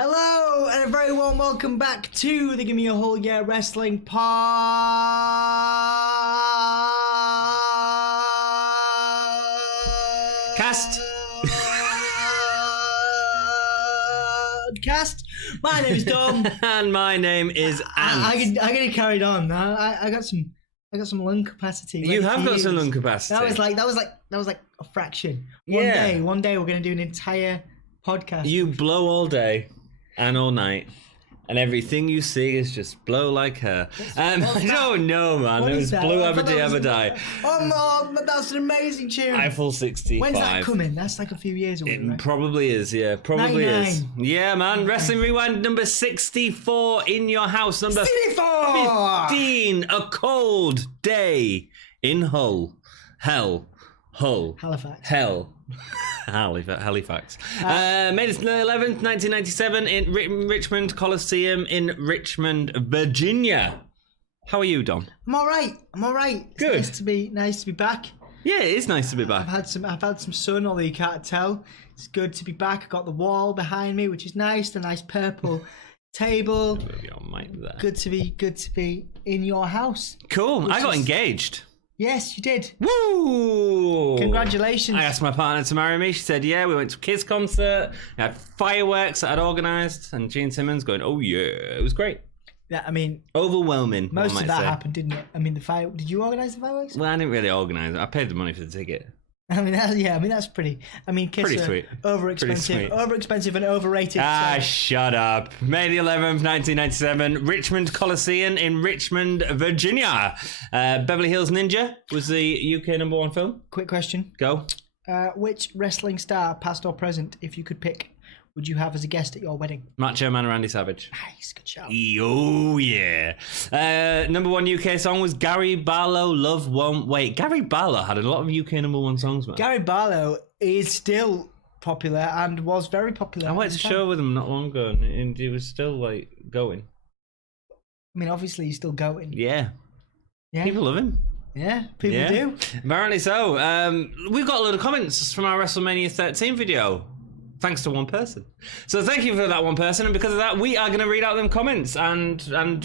Hello, and a very warm welcome back to the Gimme a Whole Year Wrestling Podcast. My name is Dom, and my name is Ant. I'm gonna carry on. I got some lung capacity. You have got some lung capacity. That was like a fraction. One day we're gonna do an entire podcast. You blow all day and all night, and everything you see is just blow like her. I don't know, man. It was Blue Ever Die. Oh, that's an amazing tune. Eiffel 65. When's that coming? That's like a few years away, right? Probably is, yeah. Probably 99. is. Yeah, man. Wrestling Rewind number 64 in your house. Number 64! 15. A cold day in Hull. Halifax. Halifax. Made it 11th, 1997 in Richmond Coliseum in Richmond, Virginia. How are you, Dom? I'm all right. It's Good. Nice to be back. Yeah, it is nice to be back. I've had some sun, although you can't tell. It's good to be back. I've got the wall behind me, which is nice. The nice purple table. Good to be in your house. Cool. I got engaged. Yes, you did. Woo! Congratulations. I asked my partner to marry me. She said, yeah. We went to a kids' concert. We had fireworks that I'd organised. And Gene Simmons going, oh, yeah. It was great. Yeah, I mean... Overwhelming, most of that happened, didn't it? I mean, did you organise the fireworks? Well, I didn't really organise it. I paid the money for the ticket. That's pretty... I mean, kids pretty are sweet. Overexpensive and overrated. Shut up. May the 11th, 1997, Richmond Coliseum in Richmond, Virginia. Beverly Hills Ninja was the UK #1 film. Quick question. Go. Which wrestling star, past or present, if you could pick, would you have as a guest at your wedding? Macho Man Randy Savage. Nice, good shout. Oh, yeah. #1 UK song was Gary Barlow, Love Won't Wait. Gary Barlow had a lot of UK #1 songs, man. Gary Barlow is still popular and was very popular. I went to a show with him not long ago and he was still, like, going. I mean, obviously he's still going. Yeah. People love him. Yeah, people do. Apparently so. We've got a lot of comments from our WrestleMania 13 video. Thanks to one person. So thank you for that one person, and because of that, we are going to read out them comments and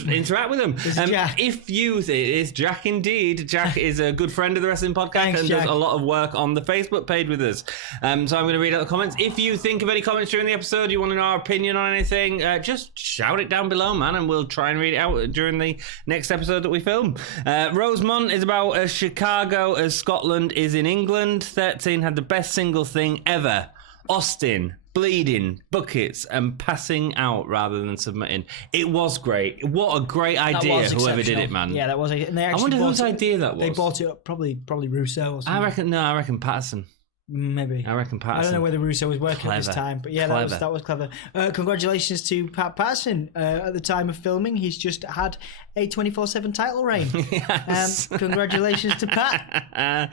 interact with them. Jack. It is Jack indeed. Jack is a good friend of the Wrestling Podcast. Thanks, and Jack. does a lot of work on the Facebook page with us. So I'm going to read out the comments. If you think of any comments during the episode, you want to know our opinion on anything, just shout it down below, man, and we'll try and read it out during the next episode that we film. Rosemont is about Chicago as Scotland is in England. 13 had the best single thing ever. Austin, bleeding, buckets, and passing out rather than submitting. It was great. What a great idea, whoever did it, man. Yeah, that was. And they I wonder whose idea that was. They bought it up, probably Russo or something. I reckon Patterson. Maybe. I reckon Patterson. I don't know whether Russo was working at this time, but yeah, that was clever. Congratulations to Pat Patterson. At the time of filming, he's just had a 24/7 title reign. Yes. Congratulations to Pat.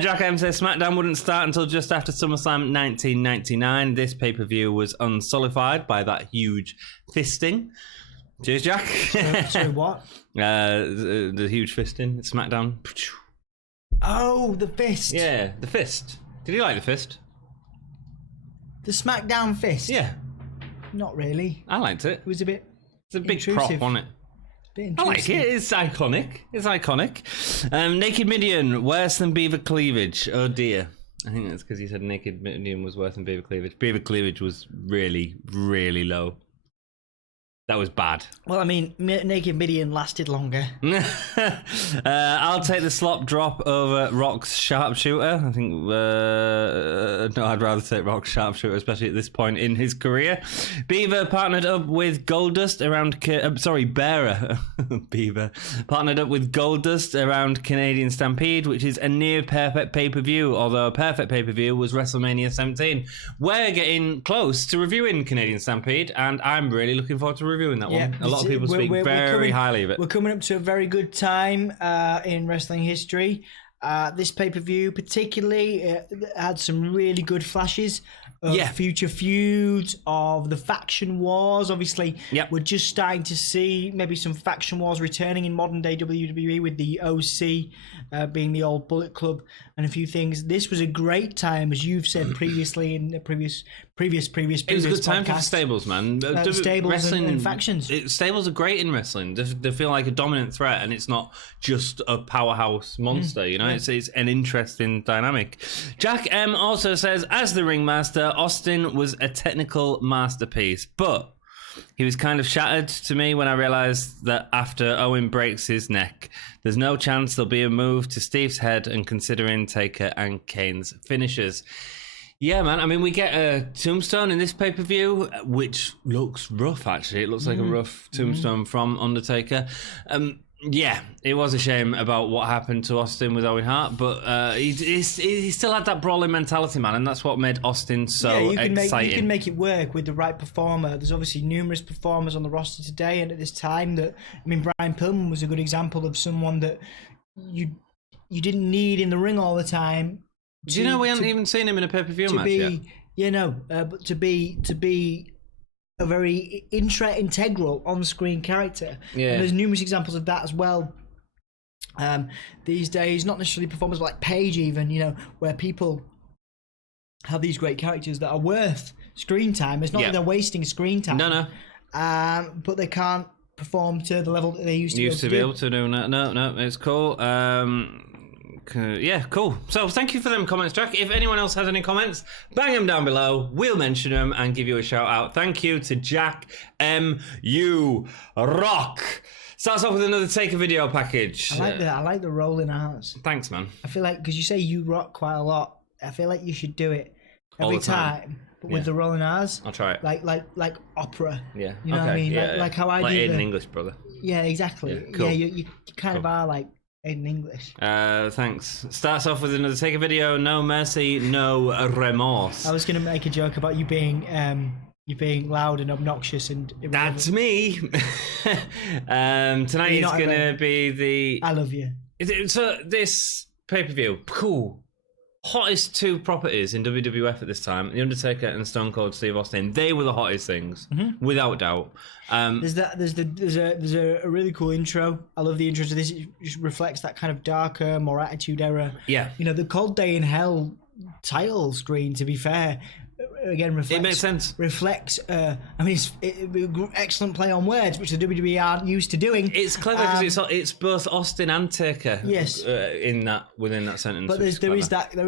Jack M says SmackDown wouldn't start until just after SummerSlam 1999. This pay-per-view was unsullified by that huge fisting. Cheers, Jack. Sorry, what? The huge fisting at SmackDown. Oh, the fist. Yeah, the fist. Did you like the fist? The SmackDown fist? Yeah. Not really. I liked it. It was a bit It's a big intrusive. prop, wasn't it? I like it. It's iconic. Naked Midian, worse than Beaver Cleavage. Oh dear. I think that's because he said Naked Midian was worse than Beaver Cleavage. Beaver Cleavage was really, really low. That was bad. Well, I mean, Naked Midian lasted longer. I'll take the slop drop over Rock's sharpshooter. I think, no, I'd rather take Rock's sharpshooter, especially at this point in his career. Beaver partnered up with Goldust around, Bearer. Beaver partnered up with Goldust around Canadian Stampede, which is a near perfect pay-per-view, although a perfect pay-per-view was WrestleMania 17. We're getting close to reviewing Canadian Stampede, and I'm really looking forward to reviewing that one. A lot of people speak very highly of it. We're coming up to a very good time in wrestling history. This pay-per-view particularly had some really good flashes of future feuds, of the faction wars. Obviously, we're just starting to see maybe some faction wars returning in modern day WWE with the OC being the old Bullet Club and a few things. This was a great time, as you've said previously in the previous It was a good time for the stables, man. Stables wrestling and factions. Stables are great in wrestling. They feel like a dominant threat, and it's not just a powerhouse monster. You know, it's an interesting dynamic. Jack M also says, as the ringmaster, Austin was a technical masterpiece, but he was kind of shattered to me when I realised that after Owen breaks his neck, there's no chance there'll be a move to Steve's head, and considering Taker and Kane's finishers. Yeah, man. I mean, we get a tombstone in this pay-per-view, which looks rough, actually. It looks like a rough tombstone from Undertaker. Yeah, it was a shame about what happened to Austin with Owen Hart, but he still had that brawling mentality, man, and that's what made Austin so exciting. You can make it work with the right performer. There's obviously numerous performers on the roster today, and at this time, Brian Pillman was a good example of someone that you didn't need in the ring all the time. Do you know we haven't even seen him in a pay-per-view match yet? But to be a very integral on-screen character. Yeah. And there's numerous examples of that as well. These days, not necessarily performers like Paige even, where people have these great characters that are worth screen time. It's not that they're wasting screen time. No. But they can't perform to the level that they used to be able to do. No, it's cool. Yeah, cool. So thank you for them comments, Jack. If anyone else has any comments, bang them down below. We'll mention them and give you a shout out. Thank you to Jack M. You rock. Starts off with another Take a Video package. I like the rolling R's. Thanks, man. I feel like, because you say you rock quite a lot, I feel like you should do it every time. But with the rolling R's. I'll try it. Like opera. Yeah. You know what I mean? Like how I do Aiden English, brother. Yeah, exactly. Yeah, cool. You kind of are like in English. Thanks. Starts off with another Take a Video. No mercy, no remorse. I was going to make a joke about you being loud and obnoxious and irrelevant. That's me. Tonight is going to be the... I love you. So this pay-per-view, cool. Hottest two properties in WWF at this time, The Undertaker and Stone Cold Steve Austin. They were the hottest things, without doubt. There's a really cool intro. I love the intro to this. It just reflects that kind of darker, more attitude era. Yeah. The Cold Day in Hell title screen, to be fair, again reflects. It makes sense. Reflects. It's excellent play on words, which the WWE aren't used to doing. It's clever because it's both Austin and Taker. Yes. Within that sentence. But there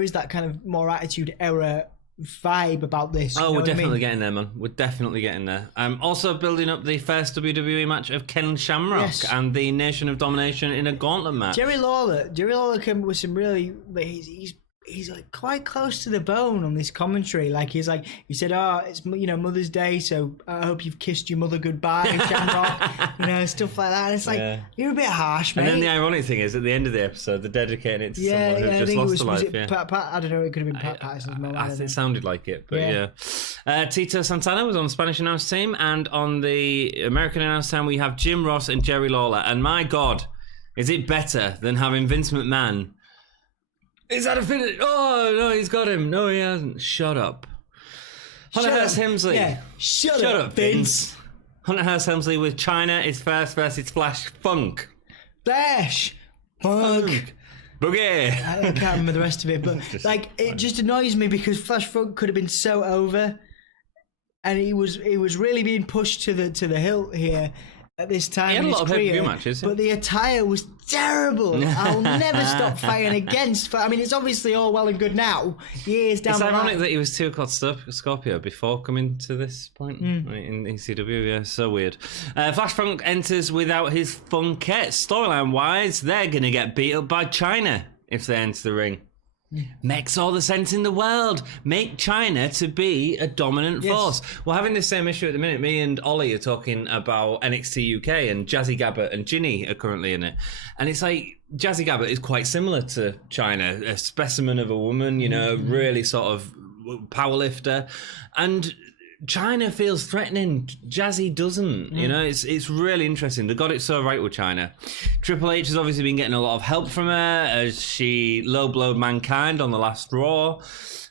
is that kind of more attitude era vibe about this. Oh, we're definitely getting there, man. We're definitely getting there. Also building up the first WWE match of Ken Shamrock and the Nation of Domination in a gauntlet match. Jerry Lawler came with some really. He's like quite close to the bone on this commentary. Like he said, it's Mother's Day, so I hope you've kissed your mother goodbye, Shamrock. Stuff like that. And it's like you're a bit harsh, mate. And then the ironic thing is, at the end of the episode, they're dedicating it to someone who just lost a life. Pat, I don't know. It could have been Pat Patterson's moment. It sounded like it, but yeah. Tito Santana was on the Spanish announce team, and on the American announce team we have Jim Ross and Jerry Lawler. And my God, is it better than having Vince McMahon? Is that a finish? Oh, no, he's got him. No, he hasn't. Shut up. Hunter Hearst Helmsley. Yeah, shut up, Vince. Hunter Hearst Helmsley with China is first versus Flash Funk. Flash Funk. Boogie. I can't remember the rest of it, but it just annoys me because Flash Funk could have been so over, and he was really being pushed to the hilt here at this time. He had a lot of pay-per-view matches, but the attire was terrible. I'll never stop fighting against. I mean, it's obviously all well and good now. Years down the line. It's ironic that he was 2 o'clock Scorpio before coming to this point in ECW. Yeah, so weird. Flash Funk enters without his Funkette. Storyline wise, they're gonna get beat up by China if they enter the ring. Makes all the sense in the world. Make China to be a dominant force. We're having the same issue at the minute. Me and Ollie are talking about NXT UK, and Jazzy Gabert and Ginny are currently in it. And it's like, Jazzy Gabert is quite similar to China, a specimen of a woman, really sort of powerlifter. And China feels threatening. Jazzy doesn't. You know, it's really interesting. They got it so right with China. Triple H has obviously been getting a lot of help from her as she low-blowed Mankind on the last Raw.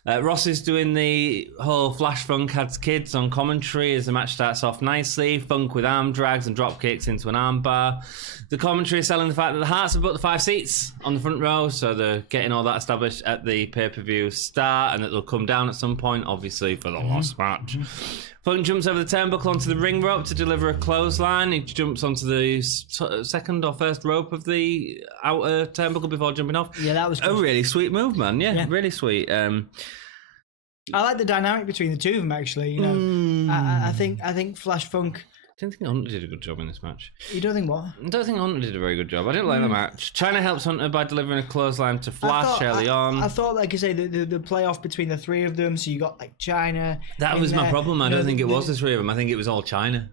Ross is doing the whole Flash Funk has kids on commentary as the match starts off nicely. Funk with arm drags and drop kicks into an arm bar. The commentary is selling the fact that the Hearts have booked the 5 seats on the front row, so they're getting all that established at the pay-per-view start, and that they'll come down at some point, obviously, for the last match. Funk jumps over the turnbuckle onto the ring rope to deliver a clothesline. He jumps onto the second or first rope of the outer turnbuckle before jumping off. Yeah, that was good. A really sweet move, man. Yeah. Really sweet. I like the dynamic between the two of them, actually. You know, I think Flash Funk. I don't think Hunter did a good job in this match. You don't think what? I don't think Hunter did a very good job. I didn't like the match. China helps Hunter by delivering a clothesline to Flash early on. I thought, like I say, the playoff between the three of them. So you got like China. That was my problem. I don't think it was the three of them. I think it was all China.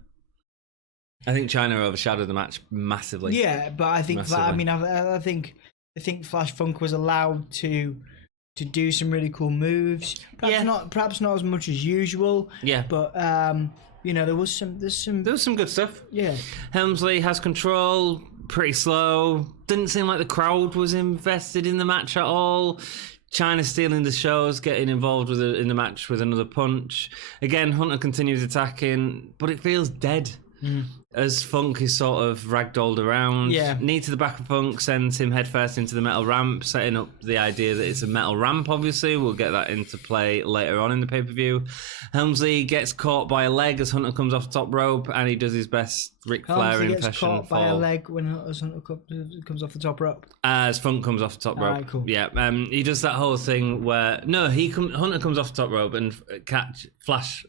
I think China overshadowed the match massively. Yeah, but I think I think Flash Funk was allowed to do some really cool moves. Perhaps not as much as usual. Yeah, but you know, there was some good stuff. Yeah, Helmsley has control, pretty slow. Didn't seem like the crowd was invested in the match at all. China stealing the shows, getting involved in the match with another punch. Again, Hunter continues attacking, but it feels dead. As Funk is sort of ragdolled around. Yeah. Knee to the back of Funk sends him headfirst into the metal ramp, setting up the idea that it's a metal ramp, obviously. We'll get that into play later on in the pay-per-view. Helmsley gets caught by a leg as Hunter comes off the top rope, and he does his best Ric Flair impression. Gets caught by a leg when Hunter comes off the top rope. As Funk comes off the top rope. Right, cool. Yeah, he does that whole thing where... No, Hunter comes off the top rope and Flash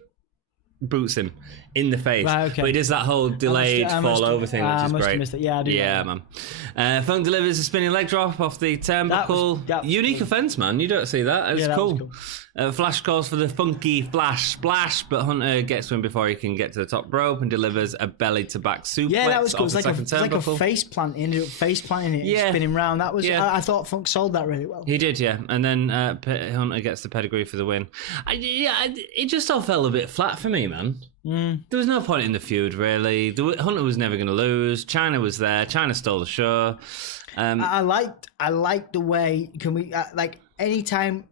boots him in the face. Right, okay. But he does that whole delayed fall over thing, which is great. Yeah, I do. Yeah, man. Funk delivers a spinning leg drop off the turnbuckle. That was unique offense, man. You don't see that. It's cool. Flash calls for the funky Flash splash, but Hunter gets to him before he can get to the top rope and delivers a belly to back suplex. Yeah, that was cool. It's like a face face plant. He ended up face planting it, spinning round. That was. I thought Funk sold that really well. He did, yeah. And then Hunter gets the pedigree for the win. It just all fell a bit flat for me, man. There was no point in the feud, really. Hunter was never going to lose. China was there. China stole the show. I liked the way. Can we like anytime?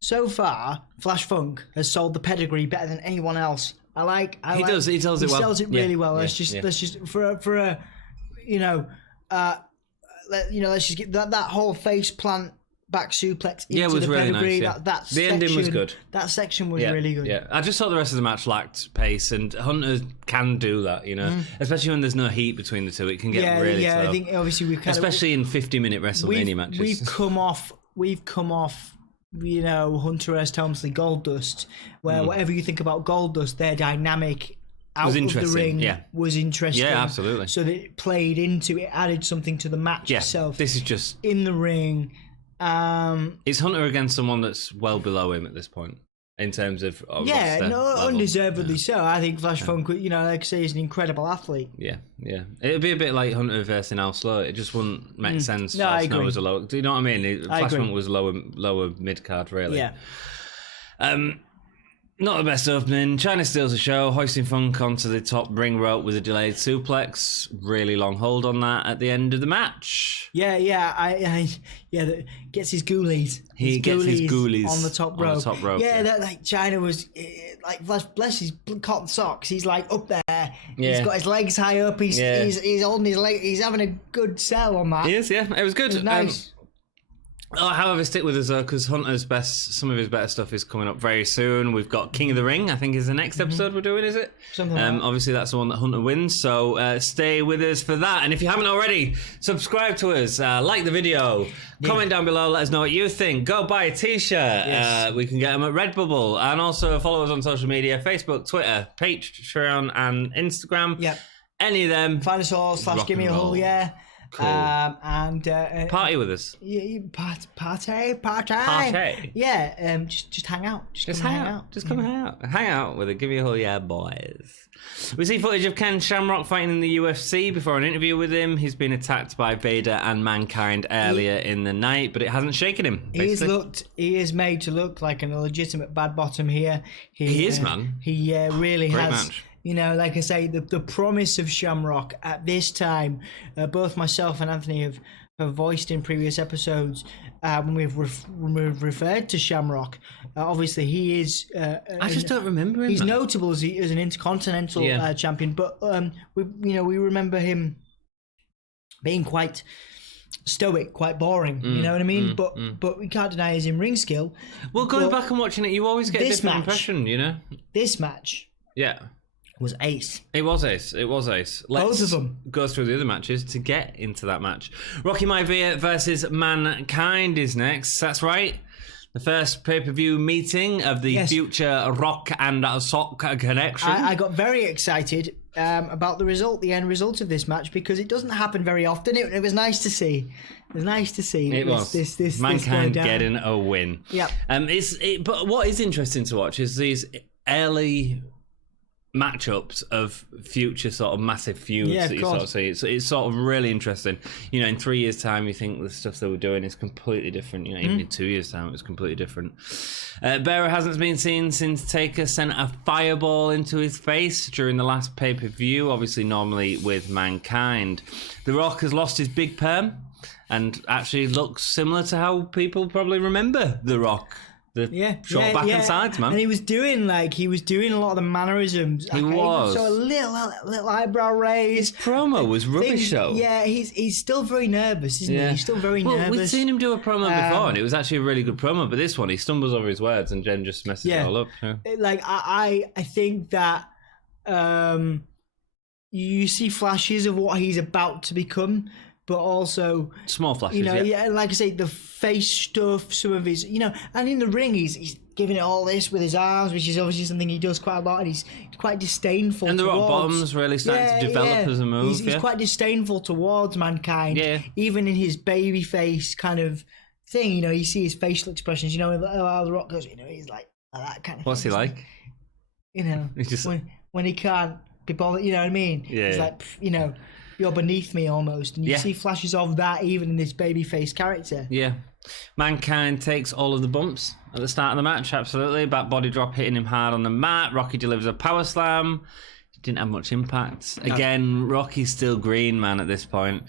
So far, Flash Funk has sold the pedigree better than anyone else. He tells it well. He sells it really well. Let's just for a let's just get that whole face plant back suplex into it was the really pedigree. Nice, the section, ending was good. That section was really good. Yeah, I just thought the rest of the match lacked pace, and Hunter can do that, especially when there's no heat between the two. It can get really slow. I think obviously we've especially in 50-minute WrestleMania matches. We've come off. Hunter S. Helmsley Goldust, where whatever you think about Goldust, their dynamic out of the ring was interesting. Yeah, absolutely. So that it played into it, added something to the match itself. This is just in the ring. It's Hunter against someone that's well below him at this point in terms of undeservedly so. I think Flash Funk, like I say, is an incredible athlete. Yeah. It'd be a bit like Hunter versus Al Slow. It just wouldn't make sense. No, I agree. Was a low. Do you know what I mean? Flash Funk was lower mid card, really. Yeah. Not the best opening. China steals the show, hoisting Funk onto the top ring rope with a delayed suplex. Really long hold on that at the end of the match. Yeah. Gets his ghoulies. He gets his ghoulies on the top rope. Yeah, that China was like bless his cotton socks. He's like up there. Yeah. He's got his legs high up. He's holding his leg. He's having a good sell on that. He is. Yeah, it was good. It was nice. However, stick with us though, because Hunter's some of his better stuff is coming up very soon. We've got King of the Ring, I think is the next episode we're doing, is it? Something like that. Obviously, that's the one that Hunter wins, so stay with us for that. And if you haven't already, subscribe to us, like the video, comment down below, let us know what you think. Go buy a t-shirt. Yes. We can get them at Redbubble. And also follow us on social media, Facebook, Twitter, Patreon, and Instagram. Yep. Any of them. Find us all, /Gimme a hole, yeah. Cool. And party with us. Party. Yeah. Just hang out. Just hang out. Just come hang out. Hang out with it. Give you a whole boys. We see footage of Ken Shamrock fighting in the UFC. Before an interview with him, he's been attacked by Vader and Mankind earlier in the night, but it hasn't shaken him. He is made to look like a legitimate bad bottom here. He is, man. He really Great has. Match. You know, like I say, the promise of Shamrock at this time, both myself and Anthony have voiced in previous episodes when we've referred to Shamrock. Obviously, he is. I just don't remember him. He's notable as an intercontinental champion, but we remember him being quite stoic, quite boring. You know what I mean? But we can't deny his in-ring skill. Well, going back and watching it, you always get a different impression. You know, this match. Yeah. Was ace. It was ace. Let's both of them go through the other matches to get into that match. Rocky Maivia versus Mankind is next. That's right. The first pay-per-view meeting of the future Rock and Sock connection. I got very excited about the end result of this match because it doesn't happen very often. It was nice to see. It was nice to see. It was. This Mankind getting a win. Yeah. But what is interesting to watch is these early matchups of future sort of massive feuds that you sort of see. It's sort of really interesting. You know, in 3 years' time, you think the stuff they were doing is completely different. You know, even in 2 years' time, it was completely different. Vader hasn't been seen since Taker sent a fireball into his face during the last pay-per-view, obviously normally with Mankind. The Rock has lost his big perm and actually looks similar to how people probably remember The Rock. Short back and sides, man. And he was doing a lot of the mannerisms. He was. So a little eyebrow raise. His promo was rubbish, though. Yeah, he's still very nervous, isn't he? He's still very nervous. We've seen him do a promo before, and it was actually a really good promo. But this one, he stumbles over his words, and Jen just messes it all up. Yeah. Like I think that you see flashes of what he's about to become. But also small flashes, you know, like I say, the face stuff, some of his, and in the ring, he's giving it all this with his arms, which is obviously something he does quite a lot, and he's quite disdainful. And the rock bottom's really starting to develop as a move. He's quite disdainful towards Mankind, even in his baby face kind of thing. You know, you see his facial expressions. You know, how the Rock goes. You know, he's like that kind of. What's thing. He like? You know, he's just when he can't be bothered. You know what I mean? Yeah. He's like, you're beneath me almost, and you see flashes of that even in this babyface character. Yeah, Mankind takes all of the bumps at the start of the match. Absolutely, back body drop hitting him hard on the mat. Rocky delivers a power slam. Didn't have much impact. Again, Rocky's still green, man. At this point,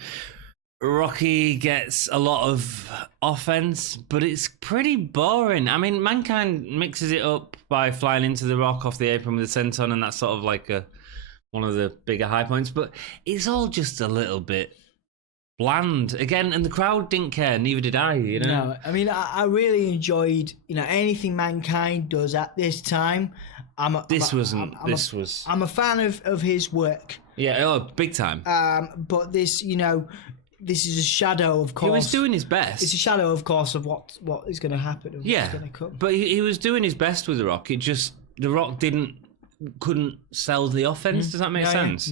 Rocky gets a lot of offense, but it's pretty boring. I mean, Mankind mixes it up by flying into the Rock off the apron with a senton, and that's sort of like one of the bigger high points, but it's all just a little bit bland again, and the crowd didn't care, neither did I. No, I mean, I really enjoyed anything Mankind does at this time. I'm a fan of his work. Big time. But this is a shadow, of course. He was doing his best. It's a shadow, of course, of what is going to happen. What's going to come. But he was doing his best with the Rock. The Rock couldn't sell the offense. Does that make sense?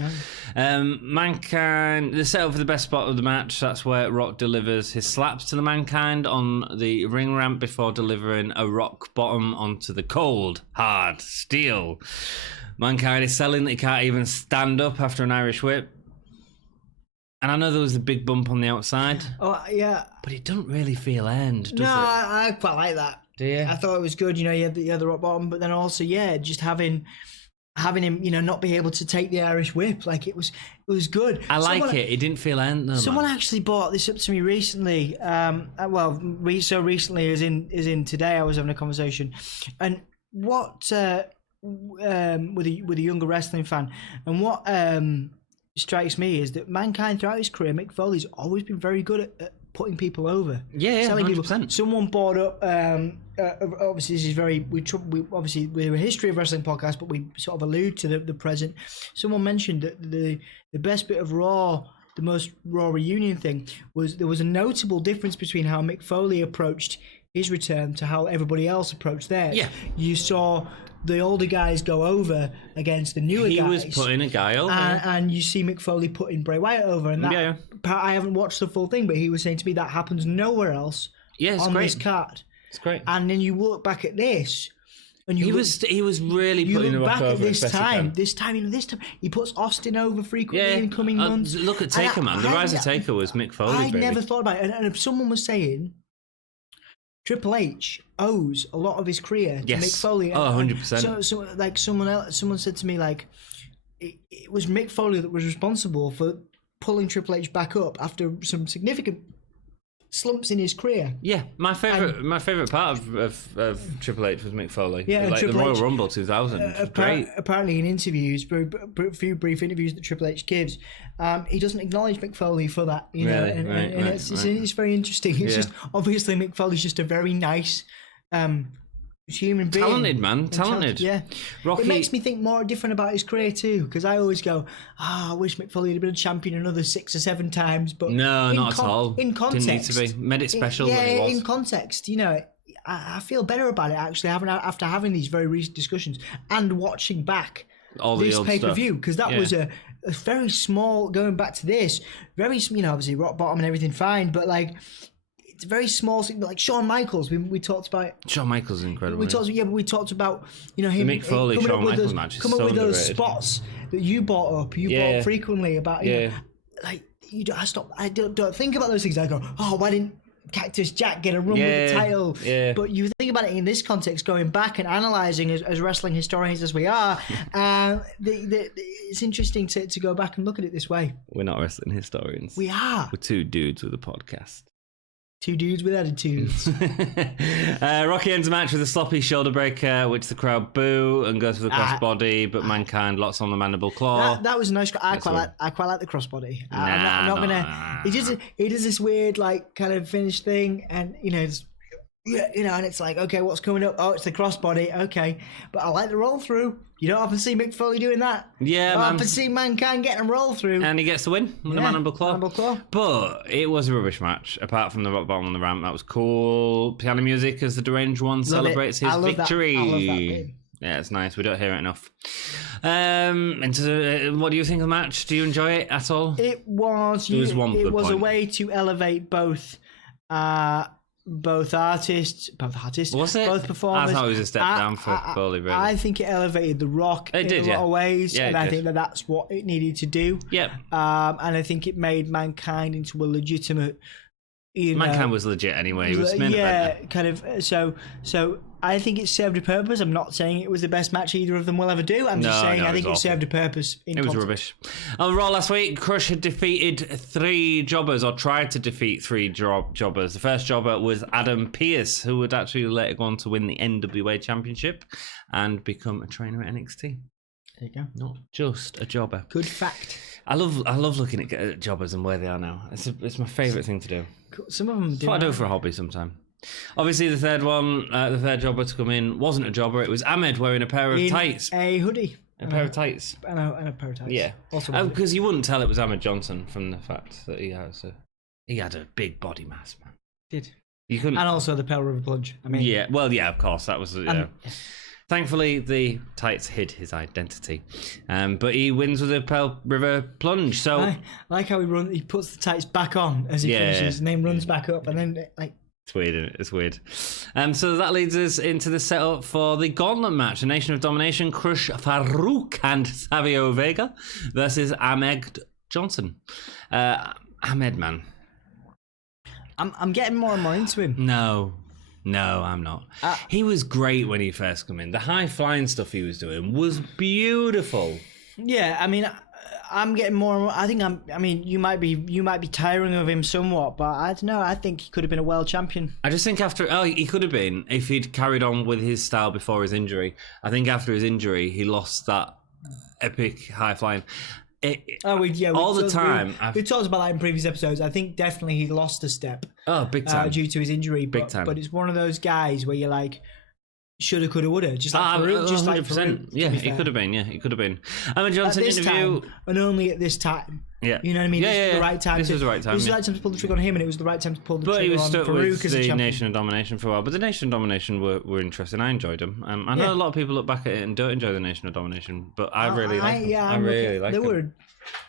No. Mankind, the setup for the best spot of the match, that's where Rock delivers his slaps to the Mankind on the ring ramp before delivering a rock bottom onto the cold, hard steel. Mankind is selling that he can't even stand up after an Irish whip. And I know there was a big bump on the outside. Oh, yeah. But it doesn't really feel earned, does it? I quite like that. Do you? I thought it was good. You had the rock bottom, but then also, just having him, not be able to take the Irish whip, like it was good. I like it. It didn't feel earned though. Someone actually brought this up to me recently. So recently as in today, I was having a conversation, and what with a younger wrestling fan, and what strikes me is that Mankind throughout his career, Mick Foley's always been very good at putting people over. Selling 100%. People. Someone brought up obviously this is very obviously we're a history of wrestling podcast, but we sort of allude to the present. Someone mentioned that the best bit of Raw, the most Raw reunion thing, was there was a notable difference between how Mick Foley approached his return to how everybody else approached theirs. You saw the older guys go over against the newer guys. He was putting a guy over. And you see Mick Foley putting Bray Wyatt over. And that, I haven't watched the full thing, but he was saying to me that happens nowhere else on this card. It's great. And then you look back at this, and he was really putting the Rock over this time, he puts Austin over frequently in coming months. Look at Taker, man. The rise of Taker was Mick Foley. I never thought about it. And if someone was saying Triple H owes a lot of his career to Mick Foley. 100%. So like someone said to me, like, it was Mick Foley that was responsible for pulling Triple H back up after some significant slumps in his career. Yeah, my favorite part of Triple H was Mick Foley. Yeah, like Triple the Royal H, Rumble 2000. Great. Apparently, in interviews, a few brief interviews that Triple H gives, he doesn't acknowledge Mick Foley for that. You know, and it's very interesting. It's just obviously Mick Foley's just a very nice human being. Talented. Yeah. Rocky... It makes me think more different about his career too, because I always go, I wish Mick Foley had been a champion another 6 or 7 times, but no, not at all. In context, didn't need to be. Made it special. Yeah, in context, you know, I feel better about it actually after having these very recent discussions and watching back all this pay-per-view, because that was a very small, going back to this, very, you know, obviously rock bottom and everything fine, but like, it's a very small thing, like Shawn Michaels. We talked about. Shawn Michaels is incredible. We talked about, you know, him. The Mick Foley Shawn Michaels match is so with underrated. those spots that you brought up. You brought frequently about. You know, like you don't. I don't think about those things. I go, why didn't Cactus Jack get a run with the title? Yeah. But you think about it in this context, going back and analysing as wrestling historians as we are, it's interesting to go back and look at it this way. We're not wrestling historians. We are. We're 2 dudes with a podcast. 2 dudes with attitudes. Rocky ends the match with a sloppy shoulder breaker, which the crowd boo, and goes for the crossbody, but Mankind locks on the mandible claw. That was a nice. I quite like the crossbody. I'm not gonna. He does this weird like kind of finish thing, and you know, and it's like, okay, what's coming up? Oh, it's the crossbody. Okay, but I like the roll through. You don't often see Mick Foley doing that. Yeah, I often see Mankind getting a roll through. And he gets the win with the mandible claw. Claw. But it was a rubbish match, apart from the rock bottom on the ramp. That was cool. Piano music as the deranged one celebrates his victory. I love that bit. Yeah, it's nice. We don't hear it enough. What do you think of the match? Do you enjoy it at all? It was. It was a way to elevate both artists. Was it? Both performers. I thought it was a step down for Foley, really. I think it elevated The Rock in a lot of ways, and I think that's what it needed to do. Yep. And I think it made Mankind into a legitimate. Mankind was legit anyway. He was main event. Kind of. So I think it served a purpose. I'm not saying it was the best match either of them will ever do. I'm just saying I think it served a purpose. It was rubbish. On Raw last week, Crush had defeated 3 jobbers, or tried to defeat 3 jobbers. The first jobber was Adam Pearce, who would actually later go on to win the NWA Championship and become a trainer at NXT. There you go. Not just a jobber. Good fact. I love looking at jobbers and where they are now. It's my favourite thing to do. Some of them do. It's what I do for a hobby sometime. Obviously, the third jobber to come in wasn't a jobber. It was Ahmed wearing a pair of tights. A hoodie. A pair of tights. And a pair of tights. Yeah. Because you wouldn't tell it was Ahmed Johnson from the fact that he had a big body mass, man. Did. You couldn't. And also the Pale River Plunge. I mean. Yeah. Well, yeah. Of course, that was. Thankfully, the tights hid his identity, but he wins with a Pale River Plunge. So I like how he puts the tights back on as he finishes, and then runs back up, and then like. It's weird, isn't it? It's weird. So that leads us into the setup for the Gauntlet match. A Nation of Domination, Crush Farouk and Savio Vega versus Ahmed Johnson. Ahmed, man. I'm getting more and more into him. No, I'm not. He was great when he first came in. The high flying stuff he was doing was beautiful. Yeah, I mean, I'm getting more and more. I think you might be tiring of him somewhat, but I don't know. I think he could have been a world champion. I just think he could have been if he'd carried on with his style before his injury. I think after his injury, he lost that epic high flying. We've talked about that in previous episodes. I think definitely he lost a step. Oh, big time. Due to his injury. Big time. But it's one of those guys where you're like, shoulda, coulda, woulda. Just like Farouk, just like 100%. Yeah, it could have been. Yeah, it could have been. Ahmed Johnson interview. And only at this time. Yeah. You know what I mean? Yeah, This was the right time. This was the right time. It was the right time to pull the trigger on him, and it was the right time to pull the trigger on Farouk as a champion. But he was stuck with the Nation of Domination for a while. But the Nation of Domination were interesting. I enjoyed them. I know a lot of people look back at it and don't enjoy the Nation of Domination, but I really like them. I really like them.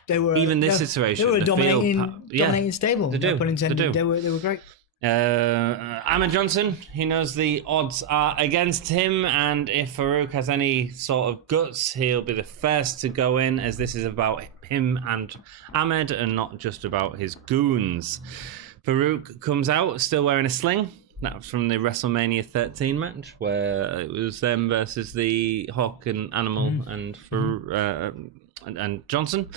They were even this situation. They were a dominating stable. They do. No pun intended. They were great. Ahmed Johnson, he knows the odds are against him, and if Farouk has any sort of guts, he'll be the first to go in, as this is about him and Ahmed and not just about his goons. Farouk comes out still wearing a sling. That was from the WrestleMania 13 match, where it was them versus the Hawk and Animal and Johnson.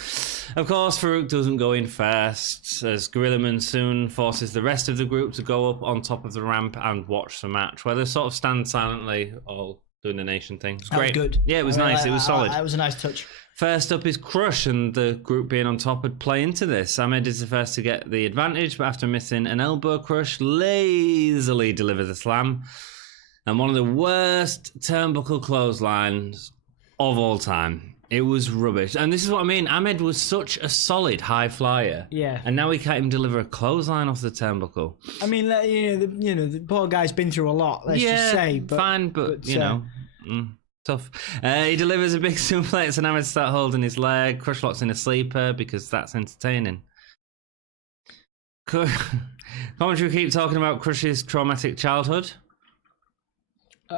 Of course, Farouk doesn't go in first, as Gorilla Monsoon forces the rest of the group to go up on top of the ramp and watch the match, where they sort of stand silently, all doing the nation thing. It was great. That was good. Yeah, it was nice. It was solid. That was a nice touch. First up is Crush, and the group being on top would play into this. Ahmed is the first to get the advantage, but after missing an elbow, Crush lazily delivers a slam. And one of the worst turnbuckle clotheslines of all time. It was rubbish. And this is what I mean. Ahmed was such a solid high flyer. Yeah. And now we can't even deliver a clothesline off the turnbuckle. I mean, the poor guy's been through a lot, let's just say. But, fine, but tough. He delivers a big suplex and Ahmed starts holding his leg. Crush locks in a sleeper because that's entertaining. Commentary keep talking about Crush's traumatic childhood.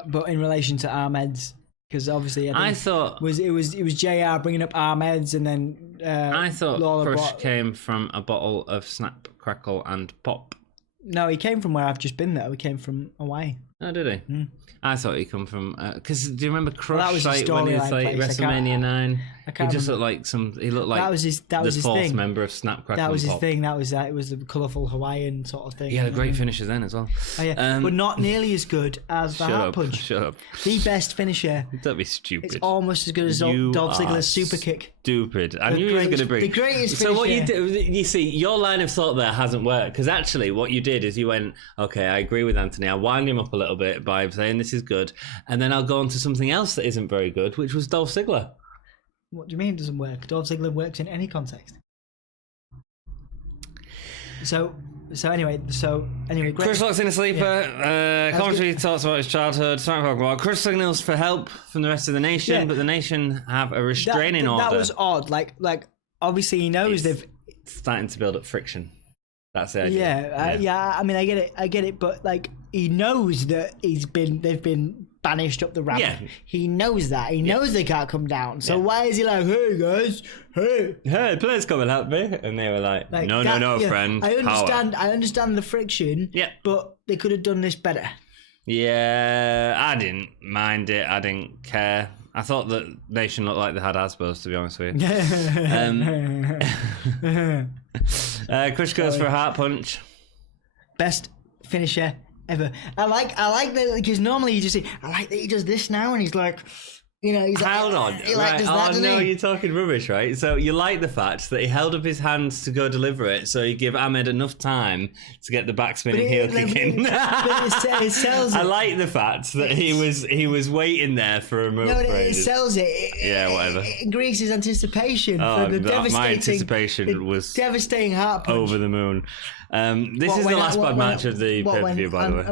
But in relation to Ahmed's, because obviously I thought it was JR bringing up Ahmed's, and then I thought Lawler Crush came from a bottle of Snap, Crackle and Pop. No, he came from where I've just been though. He came from Hawaii. Oh, did he? Mm. I thought he come from because do you remember Crush when he was like WrestleMania 9? He just looked like he looked like that was his fourth thing. member of Snap, Crackle. That was and his Pop. thing. That was it was the colourful Hawaiian sort of thing. He had a great finisher then as well. Oh, yeah. But not nearly as good as the Hart Punch. Shut up. The best finisher. Don't be stupid. It's almost as good as Dolph Ziggler's super kick. Stupid. I knew he was going to bring the greatest So what finisher. you see, your line of thought there hasn't worked, because actually what you did is you went, okay, I agree with Anthony. I'll wind him up a little bit by saying this is good, and then I'll go on to something else that isn't very good, which was Dolph Ziggler. What do you mean it doesn't work? Dolph Ziggler works in any context. So anyway, great. Chris locks in a sleeper. Commentary talks about his childhood. Chris signals for help from the rest of the nation, but the nation have a restraining order. That was odd. Like obviously he knows they've starting to build up friction. That's the idea. Yeah. I mean, I get it, but like he knows that they've been banished up the ramp. Yeah. He knows that. He knows they can't come down. So why is he like, hey guys, hey, please come and help me? And they were like no, friend. I understand the friction. Yeah. But they could have done this better. Yeah, I didn't mind it. I didn't care. I thought that Nation looked like they had Asbos, to be honest with you. Chris goes for a Hart Punch. Best finisher ever. I like that, because normally you just say, I like that he does this now, and he's like, he's like, hold on. He like does that, you're talking rubbish, right? So you like the fact that he held up his hands to go deliver it, so you give Ahmed enough time to get the backspinning heel kick in. It sells it. I like the fact that he was waiting there for a move. No, it sells it. Whatever. It increases anticipation for the devastating. My anticipation was devastating Hart Punch. Over the moon. This is the last bad match of the pay-per-view, by the way.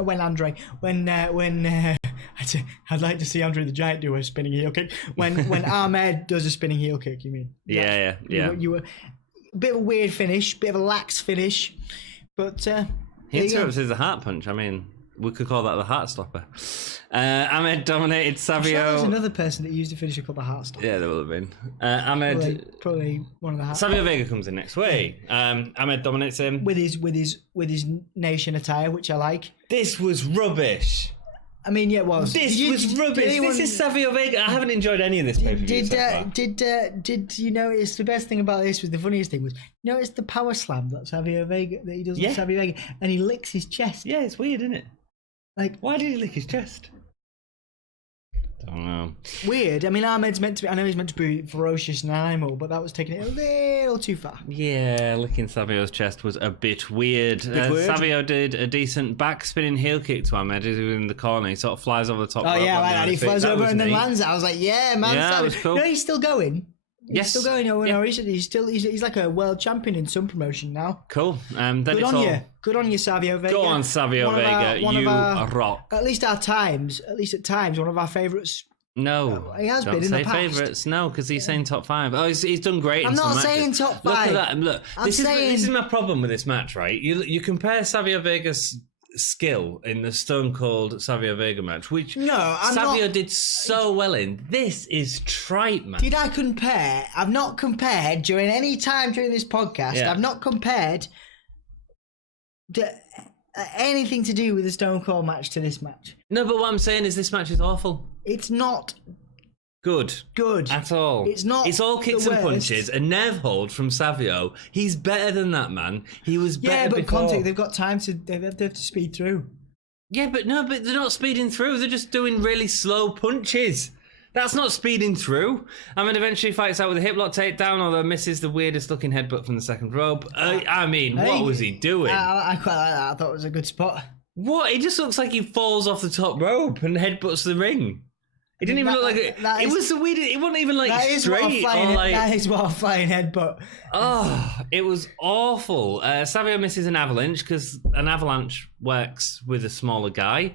I'd like to see Andre the Giant do a spinning heel kick. When Ahmed does a spinning heel kick, you mean? Yeah. You were a bit of a weird finish, bit of a lax finish, but he interrupts as a Hart Punch. I mean, we could call that the Heart Stopper. Ahmed dominated Savio. There's another person that used to finish a couple of Heart Stoppers. Yeah, there will have been. Ahmed probably one of the Heart. Savio Vega comes in next week. Ahmed dominates him with his nation attire, which I like. This was rubbish. I mean, yeah, it was. This was rubbish. This is Savio Vega. I haven't enjoyed any of this pay-per-view so far. Did you notice the best thing about this was the funniest thing was, it's the power slam that Savio Vega that he does with Savio Vega, and he licks his chest. Yeah, it's weird, isn't it? Like, why did he lick his chest? Don't know. Weird. I mean, Ahmed's meant to be. I know he's meant to be ferocious and animal, but that was taking it a little too far. Yeah, licking Savio's chest was a bit weird. Savio did a decent back spinning heel kick to Ahmed. He was in the corner. He sort of flies over the top. Oh yeah, like that. He flies over and then lands. I was like, yeah, man. Yeah, that was cool. You know, he's still going. He's still going. He's like a world champion in some promotion now. Cool. Good on you, Savio Vega. Go on, Savio Vega. You rock. At least at times, one of our favourites. No, he has don't been in say the past. Favourites. No, because he's saying top 5. Oh, he's done great. I'm not saying matches. top 5. Look at that. Look, this is my problem with this match, right? You compare Savio Vega's skill in the Stone Cold Savio Vega match, which Savio did so well in. This is trite, man. Did I compare? I've not compared during any time during this podcast. Yeah. I've not compared anything to do with the Stone Cold match to this match. No, but what I'm saying is this match is awful. It's not good at all. It's not. It's all kicks and punches. A Nev hold from Savio. He's better than that, man. He was better before. Contact. They've got time to. They have to speed through. Yeah, but they're not speeding through. They're just doing really slow punches. That's not speeding through. Ahmed eventually fights out with a hip lock takedown, although misses the weirdest looking headbutt from the second rope. What was he doing? I quite like that. I thought it was a good spot. What? He just looks like he falls off the top rope and headbutts the ring. It didn't even look like it. It was the weirdest. It wasn't even like straight. That is what a flying headbutt. Oh, it was awful. Savio misses an avalanche because an avalanche works with a smaller guy.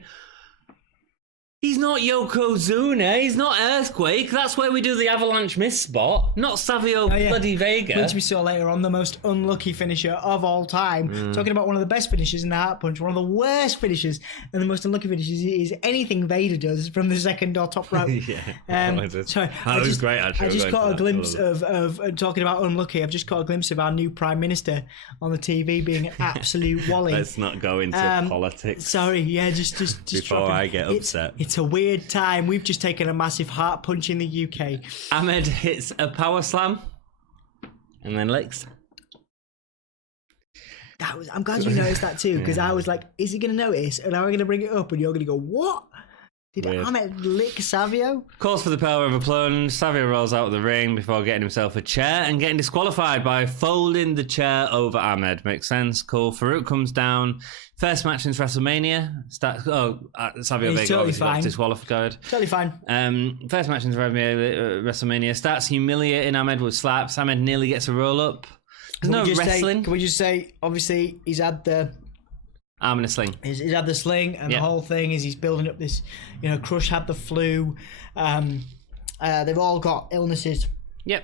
He's not Yokozuna. He's not Earthquake. That's where we do the avalanche miss spot. Not Savio bloody Vega. Which we saw later on, the most unlucky finisher of all time. Talking about one of the best finishers in the Hart Punch, one of the worst finishers and the most unlucky finishers is anything Vader does from the second or top rope. Sorry, that was great, actually. I just caught a glimpse of talking about unlucky. I've just caught a glimpse of our new Prime Minister on the TV being an absolute wally. Let's not go into politics. Sorry, just before I get upset. It's a weird time. We've just taken a massive heart punch in the UK. Ahmed hits a power slam and then licks. I'm glad you noticed that too, because I was like, is he going to notice? And I'm going to bring it up and you're going to go, what? Did Ahmed lick Savio? Calls for the power of a plunge. Savio rolls out of the ring before getting himself a chair and getting disqualified by folding the chair over Ahmed. Makes sense. Cool. Farouk comes down. First match since WrestleMania. Savio Vega totally got disqualified. Totally fine. First match since WrestleMania. Starts humiliating Ahmed with slaps. Ahmed nearly gets a roll up. There's no wrestling. Can we just say, obviously, he's had the arm in a sling. He's had the sling, and the whole thing is he's building up this. Crush had the flu. They've all got illnesses. Yep.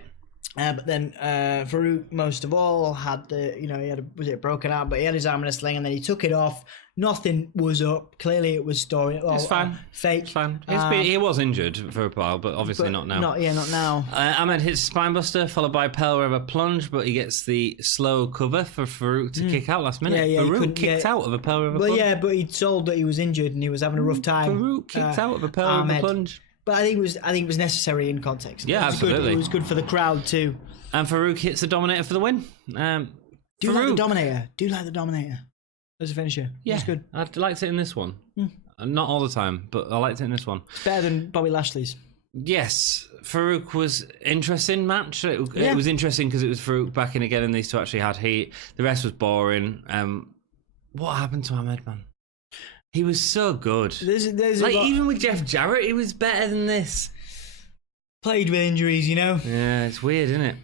But then Farouk, most of all, had was it broken arm? But he had his arm in a sling, and then he took it off. Nothing was up. Clearly, it was storing. It's fine. Fake. It's fine. He was injured for a while, but obviously not now. Not now. Ahmed hits Spinebuster, followed by Power of a Plunge, but he gets the slow cover for Farouk to kick out last minute. Farouk kicked out of a Power of a Plunge. But he told that he was injured and he was having a rough time. Farouk kicked out of a Power of a Plunge. But I think it was necessary in context. Yeah, absolutely. It was good for the crowd too. And Farouk hits the Dominator for the win. Like the Dominator as a finisher. Yeah, it's good. I liked it in this one. Not all the time, but I liked it in this one. It's better than Bobby Lashley's. Yes, Farouk was interesting match. It was interesting because it was Farouk back in again, and these two actually had heat. The rest was boring. What happened to Ahmed, man? He was so good. There's even with Jeff Jarrett, he was better than this. Played with injuries, Yeah, it's weird, isn't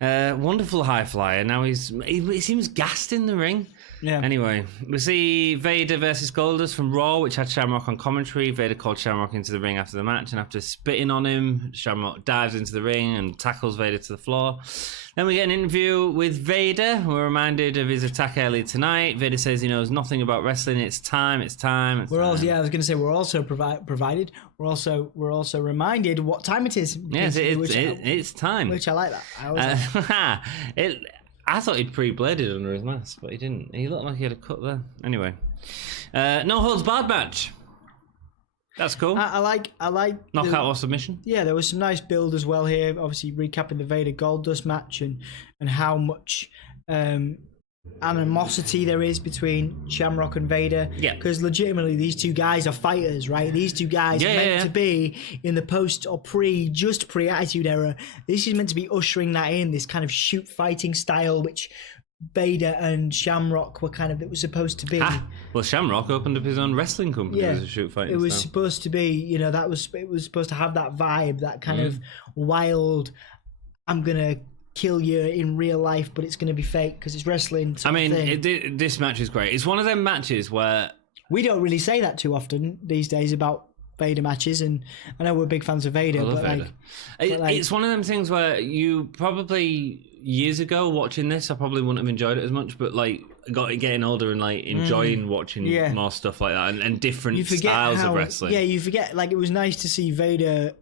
it? Wonderful high flyer. Now he seems gassed in the ring. Yeah. Anyway, we see Vader versus Goldust from Raw, which had Shamrock on commentary. Vader called Shamrock into the ring after the match, and after spitting on him, Shamrock dives into the ring and tackles Vader to the floor. Then we get an interview with Vader. We're reminded of his attack earlier tonight. Vader says he knows nothing about wrestling. It's time. I was going to say we're also provided. We're also reminded what time it is. Yes, it's time. Which I like that. I always like. I thought he'd pre-bladed under his mask, but he didn't. He looked like he had a cut there. Anyway, no holds barred match. That's cool. I like knockout or submission. Yeah, there was some nice build as well here. Obviously, recapping the Vader Goldust match and how much animosity there is between Shamrock and Vader. Yeah. Because legitimately, these two guys are fighters, right? These two guys are meant to be in the post or pre-Attitude Era. This is meant to be ushering that in, this kind of shoot fighting style, which Vader and Shamrock were kind of, it was supposed to be. Well, Shamrock opened up his own wrestling company as a shoot fighting. It was supposed to be, you know, it was supposed to have that vibe, that kind of wild, I'm gonna kill you in real life, but it's going to be fake because it's wrestling. I mean, this match is great. It's one of them matches where we don't really say that too often these days about Vader matches, and I know we're big fans of Vader. I love Vader. It's one of them things where you probably years ago watching this, I probably wouldn't have enjoyed it as much, but like getting older and like enjoying watching more stuff like that and different styles of wrestling. Yeah, you forget. Like, it was nice to see Vader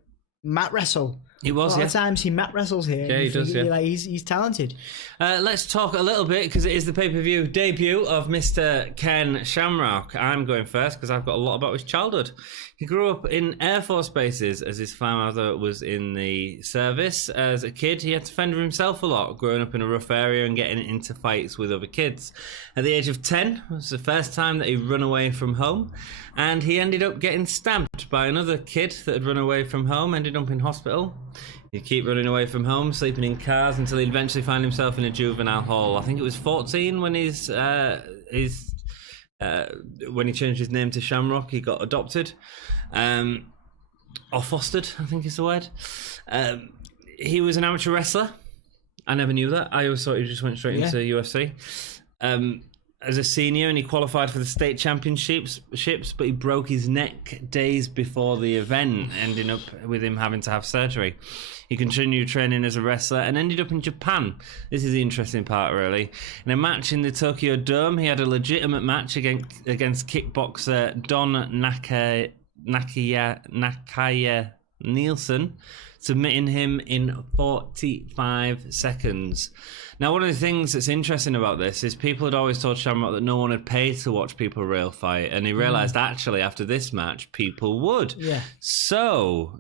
mat wrestle. He was, a lot of times he mat wrestles here. Yeah, he does, like, he's talented. Let's talk a little bit, because it is the pay-per-view debut of Mr. Ken Shamrock. I'm going first because I've got a lot about his childhood. He grew up in Air Force bases as his father was in the service. As a kid, he had to fend for himself a lot, growing up in a rough area and getting into fights with other kids. At the age of 10, it was the first time that he run away from home, and he ended up getting stamped by another kid that had run away from home, ended up in hospital. He'd keep running away from home, sleeping in cars, until he'd eventually find himself in a juvenile hall. I think it was 14 when when he changed his name to Shamrock. He got adopted, or fostered, I think is the word. He was an amateur wrestler. I never knew that. I always thought he just went straight into UFC. As a senior, and he qualified for the state championships, but he broke his neck days before the event, ending up with him having to have surgery. He continued training as a wrestler and ended up in Japan. This is the interesting part, really. In a match in the Tokyo Dome, he had a legitimate match against kickboxer Don Nakaya Nielsen, submitting him in 45 seconds. Now, one of the things that's interesting about this is people had always told Shamrock that no one had paid to watch people real fight, and he realised actually after this match people would. Yeah. So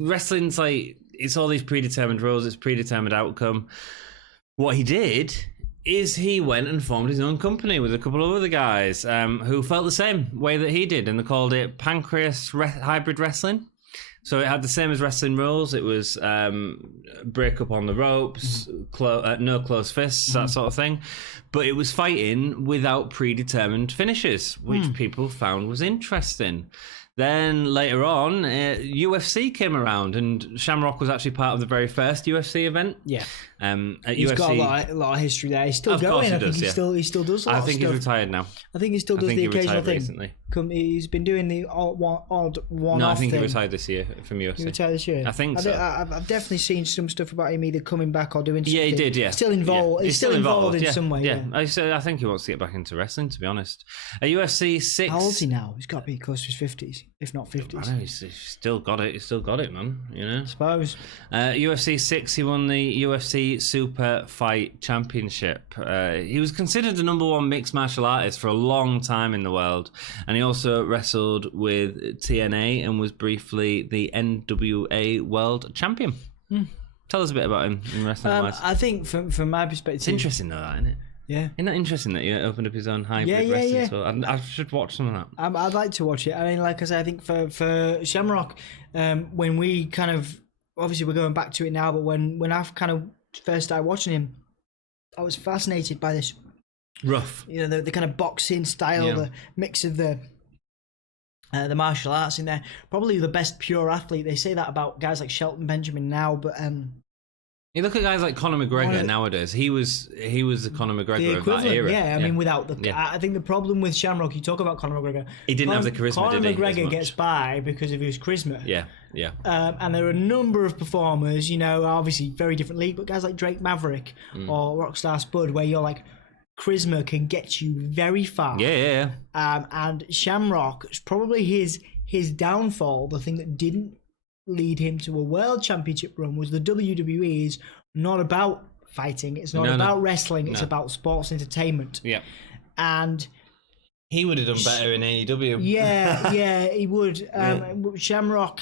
wrestling's like, it's all these predetermined rules, it's predetermined outcome. What he did is he went and formed his own company with a couple of other guys who felt the same way that he did, and they called it Pancreas Hybrid Wrestling. So it had the same as wrestling rules. It was break up on the ropes, no closed fists, that sort of thing. But it was fighting without predetermined finishes, which people found was interesting. Then later on, UFC came around, and Shamrock was actually part of the very first UFC event. Yeah, he's UFC, got a lot of history there. He's still going. I think he still does. I think he's retired now. I think he still does the occasional thing. Recently. He's been doing the odd one. No, I think thing. he retired this year from UFC. He retired this year. I think so. I've definitely seen some stuff about him either coming back or doing something. Yeah, he did. Yeah, still involved. Yeah. He's still involved in some way. Yeah, I think he wants to get back into wrestling. To be honest, a UFC 6. How old is he now? He's got to be close to his 50s, if not 50s. I know he's still got it. He's still got it, man. You know. I suppose. UFC 6. He won the UFC Super Fight Championship. He was considered the #1 mixed martial artist for a long time in the world, and he also wrestled with TNA and was briefly the NWA World Champion. Tell us a bit about him in wrestling wise. I think from my perspective, it's interesting though, that, isn't it? Yeah. Isn't that interesting that you opened up his own hybrid wrestling? Yeah. So I should watch some of that. I'd like to watch it. I mean, like I said, I think for Shamrock, when we kind of, obviously we're going back to it now, but when I kind of first started watching him, I was fascinated by this rough, the kind of boxing style, the mix of the martial arts in there. Probably the best pure athlete. They say that about guys like Shelton Benjamin now, but you look at guys like Conor McGregor nowadays. He was the Conor McGregor of that era. Yeah, I mean, without the, I think the problem with Shamrock, you talk about Conor McGregor. He didn't have the charisma. Conor did he, McGregor gets by because of his charisma. Yeah. And there are a number of performers, obviously very different league, but guys like Drake Maverick or Rockstar Spud, where you're like, charisma can get you very far. Yeah. And Shamrock, probably his downfall, the thing that didn't lead him to a world championship run, was the WWE is not about fighting. It's not about wrestling. It's about sports entertainment. Yeah. And he would have done better in AEW. Yeah, he would. Shamrock,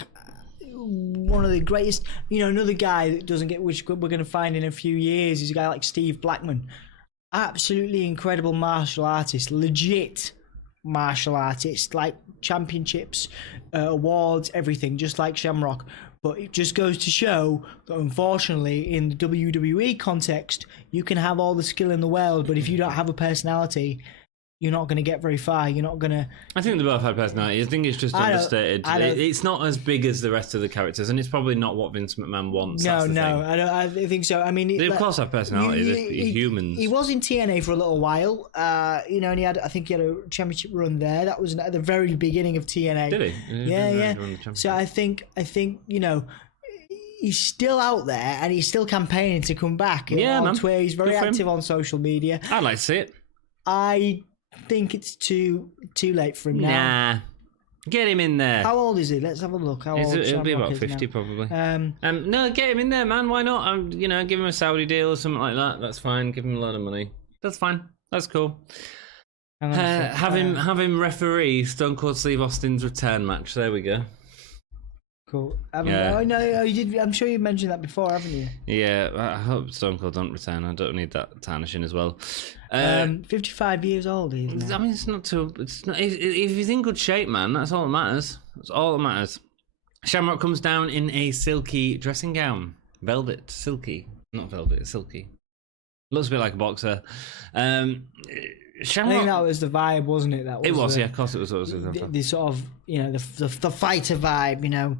one of the greatest. Another guy that doesn't get, which we're going to find in a few years, is a guy like Steve Blackman. absolutely incredible martial artist, legit martial artist, like championships, awards, everything, just like Shamrock. But it just goes to show that, unfortunately, in the WWE context, you can have all the skill in the world, but if you don't have a personality, you're not going to get very far. You're not going to... I think they both have personality. I think it's just understated. It's not as big as the rest of the characters, and it's probably not what Vince McMahon wants. No, I think so. I mean... They, of course, have personalities. They're humans. He was in TNA for a little while, and I think he had a championship run there. That was at the very beginning of TNA. Did he? Yeah. So I think, he's still out there, and he's still campaigning to come back. Yeah, man. Twitter. He's very active on social media. I'd like to see it. I think it's too late for him now. Nah. Get him in there. How old is he? Let's have a look. How old It'll be Shamrock about 50 now. probably. No, get him in there, man. Why not? Give him a Saudi deal or something like that. That's fine. Give him a lot of money. That's fine. That's cool. Have him referee Stone Cold Steve Austin's return match. There we go. Cool. You did. I'm sure you mentioned that before, haven't you? Yeah, I hope Stone Cold don't return. I don't need that tarnishing as well. 55 years old, isn't he? I mean, it's not too. It's not. If he's in good shape, man, that's all that matters. That's all that matters. Shamrock comes down in a silky dressing gown, velvet, silky, not velvet, silky. Looks a bit like a boxer. Shamrock, I think that was the vibe, wasn't it? It was, yeah, of course it was. The sort of, the fighter vibe,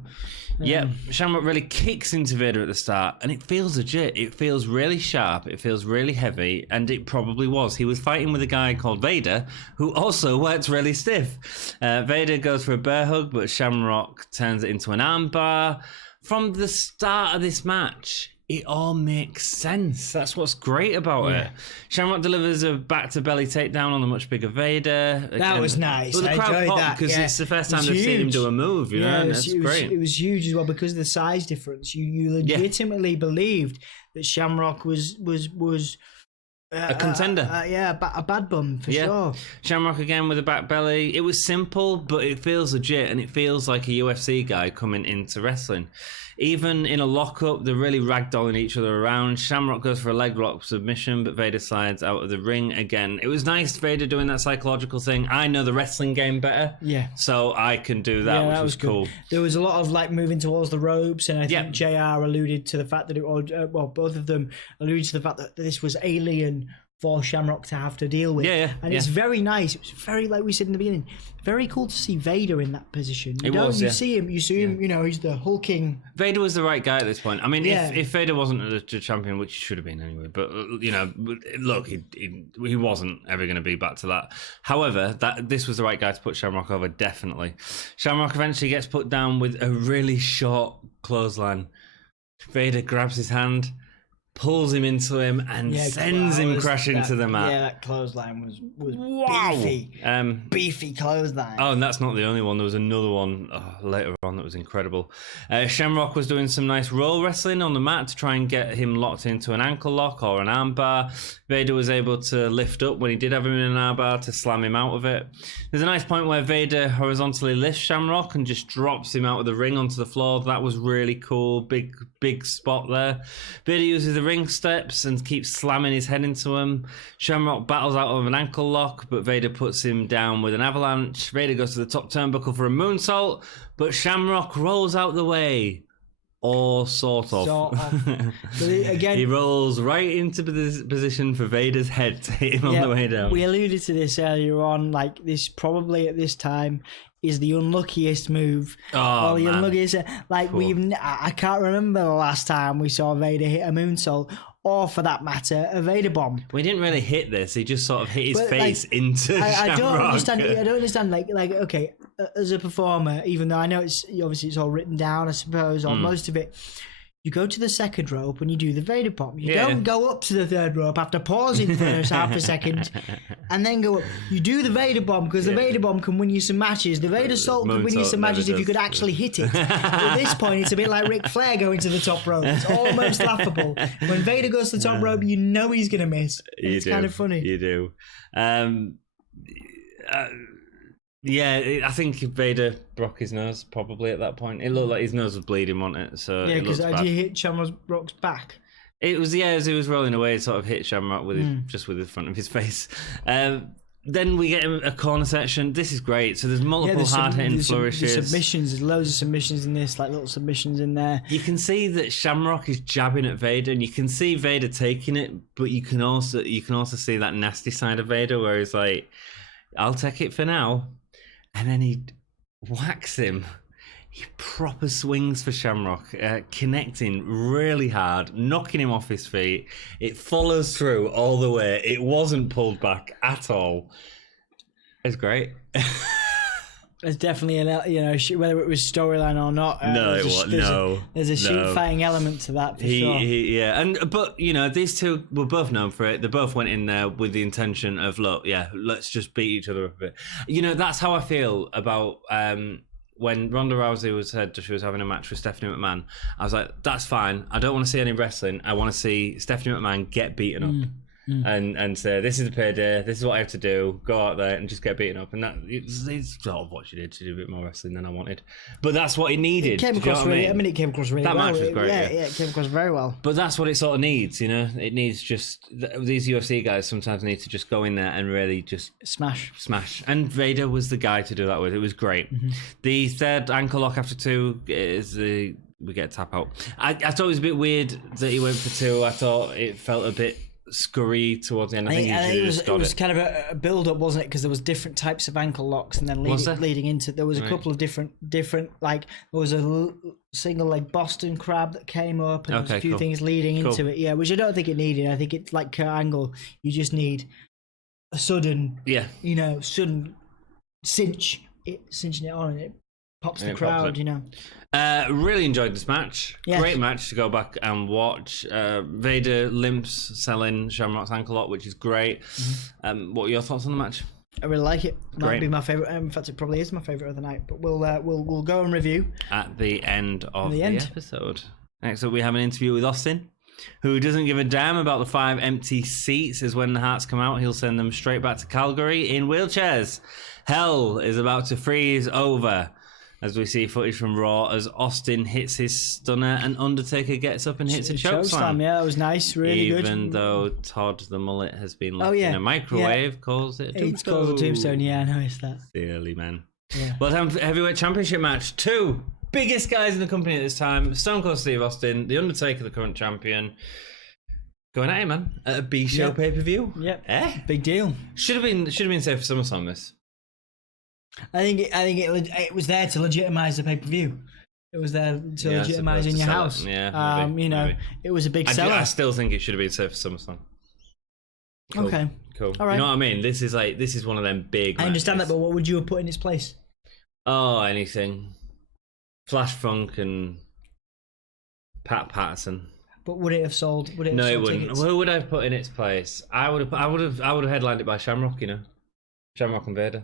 Yeah, Shamrock really kicks into Vader at the start, and it feels legit. It feels really sharp. It feels really heavy, and it probably was. He was fighting with a guy called Vader, who also works really stiff. Vader goes for a bear hug, but Shamrock turns it into an armbar. From the start of this match, it all makes sense. That's what's great about it. Shamrock delivers a back-to-belly takedown on a much bigger Vader. That was nice. Well, the crowd popped because it's the first time they've seen him do a move. That's great. It was huge as well because of the size difference. You legitimately believed that Shamrock was a contender. A bad bum for sure. Shamrock again with a back belly. It was simple, but it feels legit, and it feels like a UFC guy coming into wrestling. Even in a lockup, they're really ragdolling each other around. Shamrock goes for a leg lock submission, but Vader slides out of the ring again. It was nice, Vader doing that psychological thing. I know the wrestling game better, so I can do that, which was cool. There was a lot of moving towards the ropes, and I think JR alluded to the fact that both of them alluded to the fact that this was alien for Shamrock to have to deal with. It's very nice. It was very, like we said in the beginning, very cool to see Vader in that position. You see him, he's the hulking. Vader was the right guy at this point. I mean, if Vader wasn't the champion, which he should have been anyway, but look, he wasn't ever going to be back to that. However, this was the right guy to put Shamrock over, definitely. Shamrock eventually gets put down with a really short clothesline. Vader grabs his hand, pulls him into him, and sends him crashing to the mat. Yeah, that clothesline was beefy. Beefy clothesline. Oh, and that's not the only one. There was another one later on that was incredible. Shamrock was doing some nice roll wrestling on the mat to try and get him locked into an ankle lock or an armbar. Vader was able to lift up when he did have him in an armbar to slam him out of it. There's a nice point where Vader horizontally lifts Shamrock and just drops him out of the ring onto the floor. That was really cool. Big spot there. Vader uses the ring steps and keeps slamming his head into him. Shamrock battles out of an ankle lock, but Vader puts him down with an avalanche. Vader goes to the top turnbuckle for a moonsault, but Shamrock rolls out the way. Or sort of. But again, he rolls right into the position for Vader's head to hit him on the way down. We alluded to this earlier on, like this probably at this time is the unluckiest move. Oh, the unluckiest. Like I can't remember the last time we saw Vader hit a moonsault, or for that matter, a Vader bomb. We didn't really hit this. He just sort of hit his face into Shamrock. I don't understand. Like okay, as a performer, even though I know it's all written down, I suppose, or most of it. You go to the second rope and you do the Vader bomb. You don't go up to the third rope after pausing for half a second and then go up. You do the Vader bomb because the Vader bomb can win you some matches. The Vader salt can win you some matches if you could actually hit it. At this point, it's a bit like Ric Flair going to the top rope. It's almost laughable. When Vader goes to the top rope, you know he's going to miss. It's kind of funny. You do. Yeah, I think Vader broke his nose probably at that point. It looked like his nose was bleeding, wasn't it? So because did you hit Shamrock's back? It was, as he was rolling away, it sort of hit Shamrock with just with the front of his face. Then we get a corner section. This is great. So there's multiple hard-hitting flourishes. Submissions. There's loads of submissions in this, like little submissions in there. You can see that Shamrock is jabbing at Vader, and you can see Vader taking it, but you can also see that nasty side of Vader where he's like, "I'll take it for now," and then he whacks him. He proper swings for Shamrock, connecting really hard, knocking him off his feet. It follows through all the way. It wasn't pulled back at all. It's great. There's definitely whether it was storyline or not. There's a shoot fighting element to that for sure. But these two were both known for it. They both went in there with the intention of, let's just beat each other up a bit. That's how I feel about. When Ronda Rousey said she was having a match with Stephanie McMahon, I was like, that's fine. I don't want to see any wrestling. I want to see Stephanie McMahon get beaten up and say, this is the payday. This is what I have to do. Go out there and just get beaten up. And it's sort of what she did. She did a bit more wrestling than I wanted. But that's what it needed. It came across really, it came across really well. That match was great. Yeah, it came across very well. But that's what it sort of needs, It needs just... These UFC guys sometimes need to just go in there and really just... Smash. And Vader was the guy to do that with. It was great. Mm-hmm. The third ankle lock after two is we get a tap out. I thought it was a bit weird that he went for two. I thought it felt a bit scurry towards the end. I think it was kind of a build-up, wasn't it? Because there was different types of ankle locks, and then leading into there was a couple of different like there was a single leg Boston crab that came up, and a few things leading into it. Yeah, which I don't think it needed. I think it's like Kurt Angle. You just need a sudden, sudden cinching it on, and it pops the crowd. Really enjoyed this match. Yes. Great match to go back and watch. Vader limps selling Shamrock's ankle lock, which is great. Mm-hmm. What are your thoughts on the match? I really like it. Might be my favourite. In fact, it probably is my favourite of the night. But we'll go and review at the end of the episode. Next up, we have an interview with Austin, who doesn't give a damn about the 5 empty seats. As when the Hearts come out, he'll send them straight back to Calgary in wheelchairs. Hell is about to freeze over. As we see footage from Raw as Austin hits his stunner and Undertaker gets up and hits a chokeslam. Yeah, that was nice, really good. Even though Todd the Mullet has been left in a microwave, calls it a tombstone. It's called a tombstone, I noticed that. The early man. Yeah. Well, time for heavyweight championship match. 2 biggest guys in the company at this time. Stone Cold Steve Austin, the Undertaker, the current champion. Going at it, man. At a B-show pay-per-view. Yep. Big deal. Should have been safe for SummerSlam, this. I think it was there to legitimize the pay-per-view. It was there to legitimize in your house. Yeah, maybe. It was a big seller. I still think it should have been safe for SummerSlam. Cool. Okay. Cool. All right. You know what I mean? This is one of them big I understand that, but what would you have put in its place? Oh, anything. Flash Funk and Pat Patterson. But would it have sold? No, it wouldn't. Tickets? Who would I have put in its place? I would have headlined it by Shamrock. Shamrock and Vader.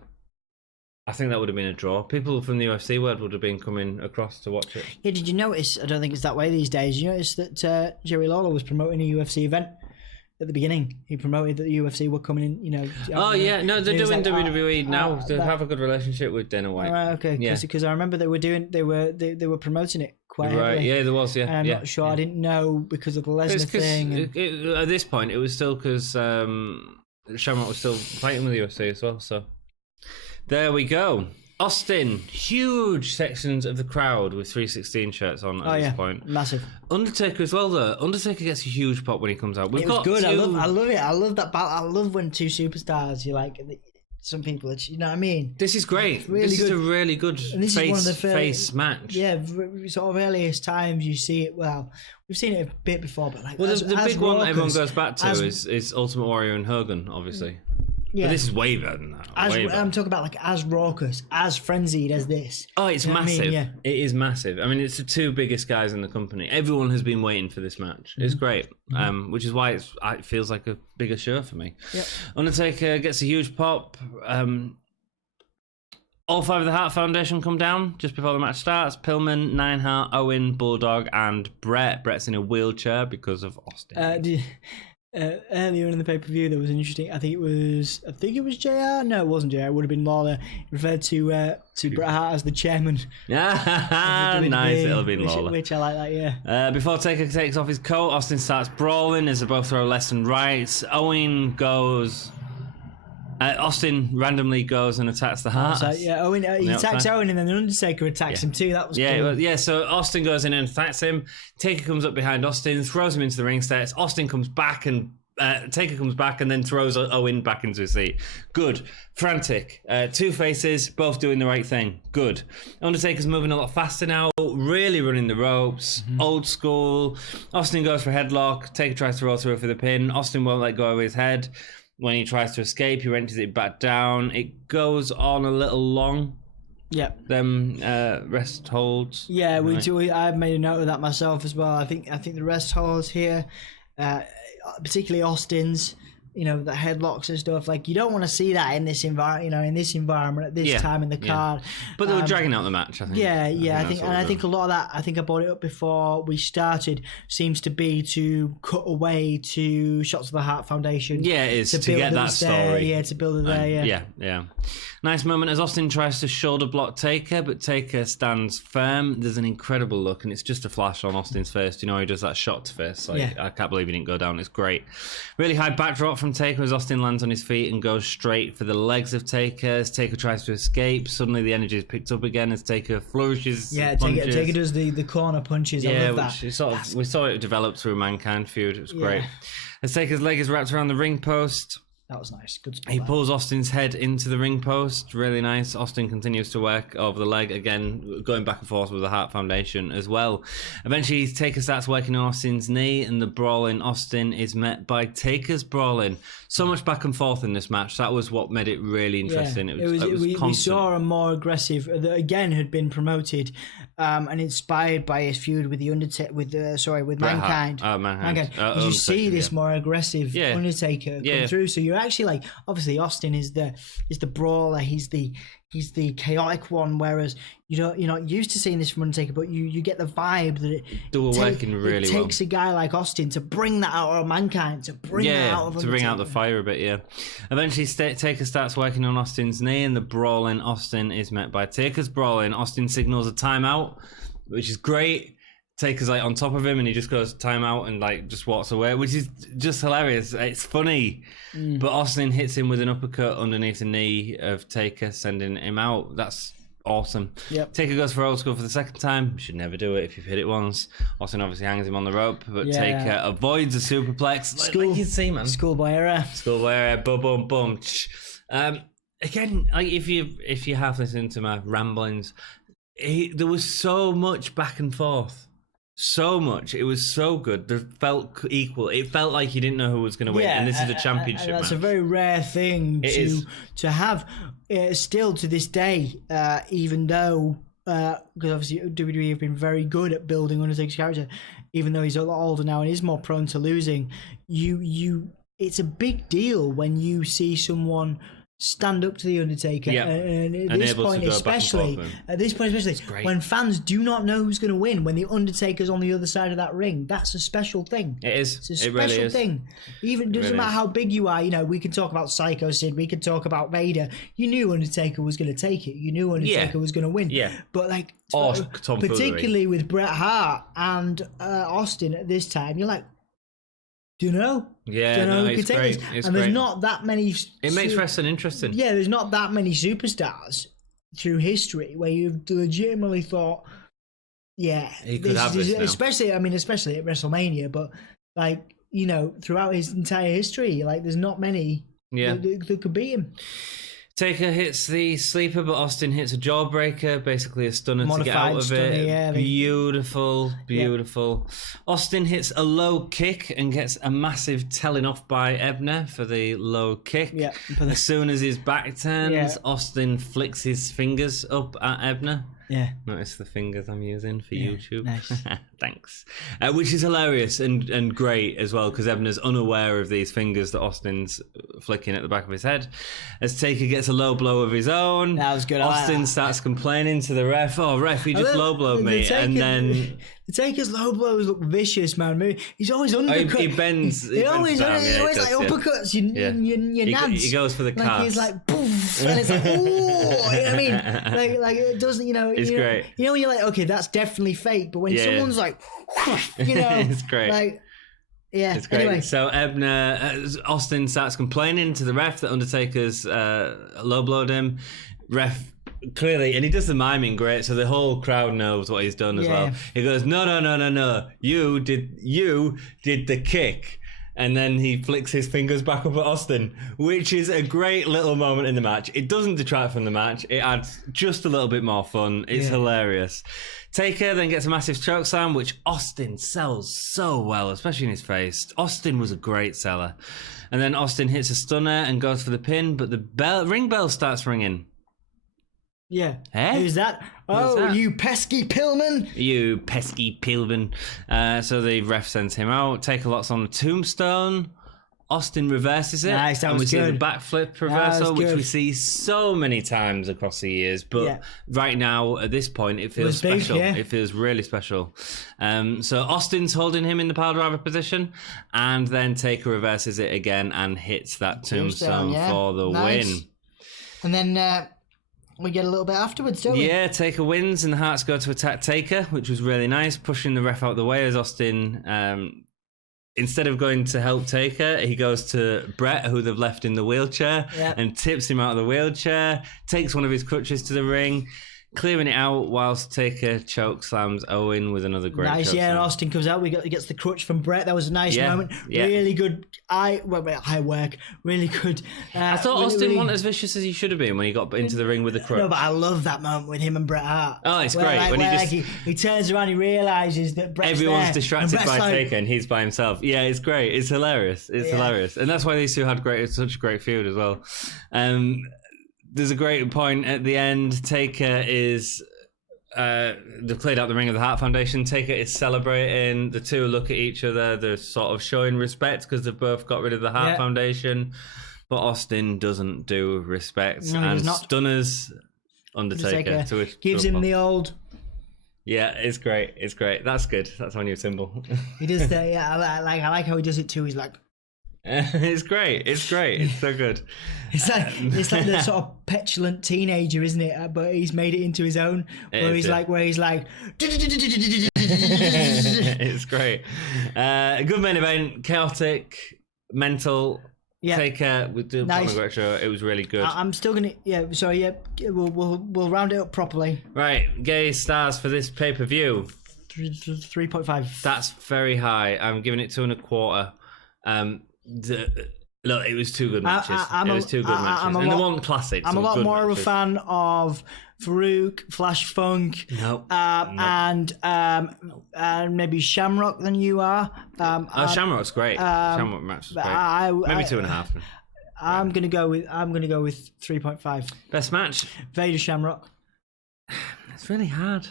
I think that would have been a draw. People from the UFC world would have been coming across to watch it. Yeah, did you notice? I don't think it's that way these days. You notice that Jerry Lawler was promoting a UFC event at the beginning. He promoted that the UFC were coming in. No, they're doing WWE now. They have a good relationship with Dana White. Right, okay. Because I remember they were promoting it quite heavily. Right, yeah, there was, yeah. And I'm not sure. I didn't know because of the Lesnar thing. At this point, it was still because Shamrock was still fighting with the UFC as well, so... There we go. Austin, huge sections of the crowd with 316 shirts on at this point. Massive. Undertaker as well, though. Undertaker gets a huge pop when he comes out. It was good. I love it. I love that battle. I love when 2 superstars, some people, you know what I mean? This is great. This is a really good face match. Yeah, sort of earliest times you see it. Well, we've seen it a bit before, but the big one everyone goes back to is Ultimate Warrior and Hogan, obviously. Yeah. But this is way better than that. I'm talking about as raucous, as frenzied as this. Oh, it's massive. I mean? Yeah. It is massive. I mean, it's the 2 biggest guys in the company. Everyone has been waiting for this match. It's great, which is why it feels like a bigger show for me. Yep. Undertaker gets a huge pop. All 5 of the Hart Foundation come down just before the match starts. Pillman, Neidhart, Owen, Bulldog, and Brett. Brett's in a wheelchair because of Austin. Earlier in the pay-per-view, there was an interesting. I think it was JR. No, it wasn't JR. It would have been Lawler. He referred to Bret Hart as the chairman. Nice. It'll have been Lawler. Which I like that. Yeah. Before Taker takes off his coat, Austin starts brawling as they both throw left and right. Owen goes. Austin randomly goes and attacks the Hart. Owen he attacks Owen and then the Undertaker attacks him too. That was cool. So Austin goes in and attacks him. Taker comes up behind Austin, throws him into the ring steps. Austin comes back and Taker comes back and then throws Owen back into his seat. Good. Frantic. Two faces, both doing the right thing. Good. Undertaker's moving a lot faster now, really running the ropes. Old school. Austin goes for a headlock. Taker tries to roll through for the pin. Austin won't let go of his head. When he tries to escape, he wrenches it back down. It goes on a little long. Yeah. Them rest holds. Yeah, I've made a note of that myself as well. I think the rest holds here, particularly Austin's, the headlocks and stuff. Like, you don't want to see that in this environment. In this environment at this time in the card. But they were dragging out the match, I think. I think a lot of that. I think I brought it up before we started. Seems to be to cut away to shots of the Hart Foundation. Yeah, it is to get that story. To build it there. Yeah. Nice moment as Austin tries to shoulder block Taker, but Taker stands firm. There's an incredible look, and it's just a flash on Austin's face. He does that shot to face. I can't believe he didn't go down. It's great. Really high backdrop from Taker as Austin lands on his feet and goes straight for the legs of Taker. As Taker tries to escape, suddenly the energy is picked up again as Taker flourishes. Yeah, Taker does the corner punches. I love that. We saw it develop through a Mankind feud. It was great. As Taker's leg is wrapped around the ring post. That was nice. Good stuff. He pulls Austin's head into the ring post. Really nice. Austin continues to work over the leg. Again, going back and forth with the Hart Foundation as well. Eventually, Taker starts working on Austin's knee, and the brawl in Austin is met by Taker's brawling. So much back and forth in this match. That was what made it really interesting. We saw a more aggressive, that again had been promoted and inspired by his feud with the Undertaker, with Mankind. Mankind. You see this more aggressive Undertaker come through. So you're actually obviously Austin is the brawler. He's the chaotic one, whereas you're not used to seeing this from Undertaker, but you get the vibe that it takes a guy like Austin to bring that out of Mankind, to bring that out of Undertaker. To bring out the fire a bit. Eventually Taker starts working on Austin's knee, and the brawl in Austin is met by Taker's brawling. Austin signals a timeout, which is great. Taker's on top of him, and he just goes timeout and just walks away, which is just hilarious. It's funny, but Austin hits him with an uppercut underneath the knee of Taker, sending him out. That's awesome. Yep. Taker goes for old school for the second time. You should never do it if you've hit it once. Austin obviously hangs him on the rope, but Taker avoids a superplex. Like you see, man. Schoolboy error. Boom, boom, boom. Again, if you have listened to my ramblings, there was so much back and forth. So much. It was so good. It felt equal. It felt like you didn't know who was going to win, and this is a championship match. That's a very rare thing to have still to this day, even though, because obviously WWE have been very good at building Undertaker's character, even though he's a lot older now and is more prone to losing. It's a big deal when you see someone stand up to the Undertaker, and at this point especially, when fans do not know who's going to win, when the Undertaker's on the other side of that ring, that's a special thing. It is. It's a special thing. Even doesn't matter how big you are. We can talk about Psycho Sid, we can talk about Vader. You knew Undertaker was going to take it. You knew Undertaker was going to win. Yeah. But particularly with Bret Hart and Austin at this time, you're like, do you know? Yeah, do you know who it's can great. Take this? It's and great. There's not that many. It makes wrestling interesting. Yeah, there's not that many superstars through history where you've legitimately thought, he could have this now. Especially at WrestleMania, but throughout his entire history, there's not many that could beat him. Taker hits the sleeper, but Austin hits a jawbreaker, basically a stunner to get out of it. Beautiful. Austin hits a low kick and gets a massive telling off by Ebner for the low kick. Yeah. As soon as his back turns, Austin flicks his fingers up at Ebner. Yeah. Notice the fingers I'm using for YouTube. Nice. Thanks. Which is hilarious and great as well, because Ebner's unaware of these fingers that Austin's flicking at the back of his head. As Taker gets a low blow of his own, that was good. Austin starts complaining to the ref, "Oh, ref, he just low blowed me." And then Taker's low blows look vicious, man. He's always undercuts. He bends. He always like uppercuts. Your nads. He goes for the calves. He's like, poof, and it's like, ooh. You know what I mean? Like it doesn't. It's great. You know when you're like, okay, that's definitely fake. But when someone's like, it's great. Like, yeah. It's great. Anyway. So Austin starts complaining to the ref that Undertaker's low blowed him. Ref clearly, and he does the miming great, so the whole crowd knows what he's done as well. He goes, no, you did the kick. And then he flicks his fingers back up at Austin, which is a great little moment in the match. It doesn't detract from the match. It adds just a little bit more fun. It's hilarious. Taker then gets a massive choke slam, which Austin sells so well, especially in his face. Austin was a great seller. And then Austin hits a stunner and goes for the pin, but the ring bell starts ringing. Yeah. Eh? Who's that? You pesky pillman. You pesky pillman. So the ref sends him out. Taker locks on the tombstone. Austin reverses it. Nice, that was good. good. See the backflip reversal, which we see so many times across the years. But right now, at this point, it feels special. It feels really special. So Austin's holding him in the pile driver position. And then Taker reverses it again and hits that tombstone for the win. And then... we get a little bit afterwards, don't we? Yeah, Taker wins and the Harts go to attack Taker, which was really nice, pushing the ref out the way as Austin, instead of going to help Taker, he goes to Brett, who they've left in the wheelchair, and tips him out of the wheelchair, takes one of his crutches to the ring, clearing it out whilst Taker choke slams Owen with another great choke slam. And Austin comes out. He gets the crutch from Brett. That was a nice moment. Really good eye work. Really good. I thought Austin wasn't as vicious as he should have been when he got into the ring with the crutch. No, but I love that moment with him and Bret Hart. Oh, it's great. When he turns around, he realises that Brett's everyone's distracted by like... Taker and he's by himself. Yeah, it's great. It's hilarious. Hilarious. And that's why these two had such a great feud as well. There's a great point at the end. Taker is... they've cleared out the ring of the Hart Foundation. Taker is celebrating. The two look at each other. They're sort of showing respect because they've both got rid of the Hart Foundation. But Austin doesn't do respect. No, and stunners Undertaker to a gives him the old... Yeah, it's great. It's great. That's good. That's our new symbol. He does that. Yeah, I like how he does it too. He's like... It's great. It's great. It's so good. It's like the sort of petulant teenager, isn't it? But he's made it into his own. Where he's like. It's great. A good main event. Chaotic, mental. Yeah. Taker with the nice. Show. It was really good. I'm still gonna. Yeah. So yeah, we'll round it up properly. Right. Gay stars for this pay-per-view. 3.5. That's very high. I'm giving it 2.25. Look, it was two good matches. It was two good matches. And they weren't classics. I'm a lot more of a fan of Farouk, Flash Funk, and maybe Shamrock than you are. Shamrock's great. Shamrock match was great. Maybe 2.5. I'm gonna go with 3.5. Best match? Vader Shamrock. It's really hard.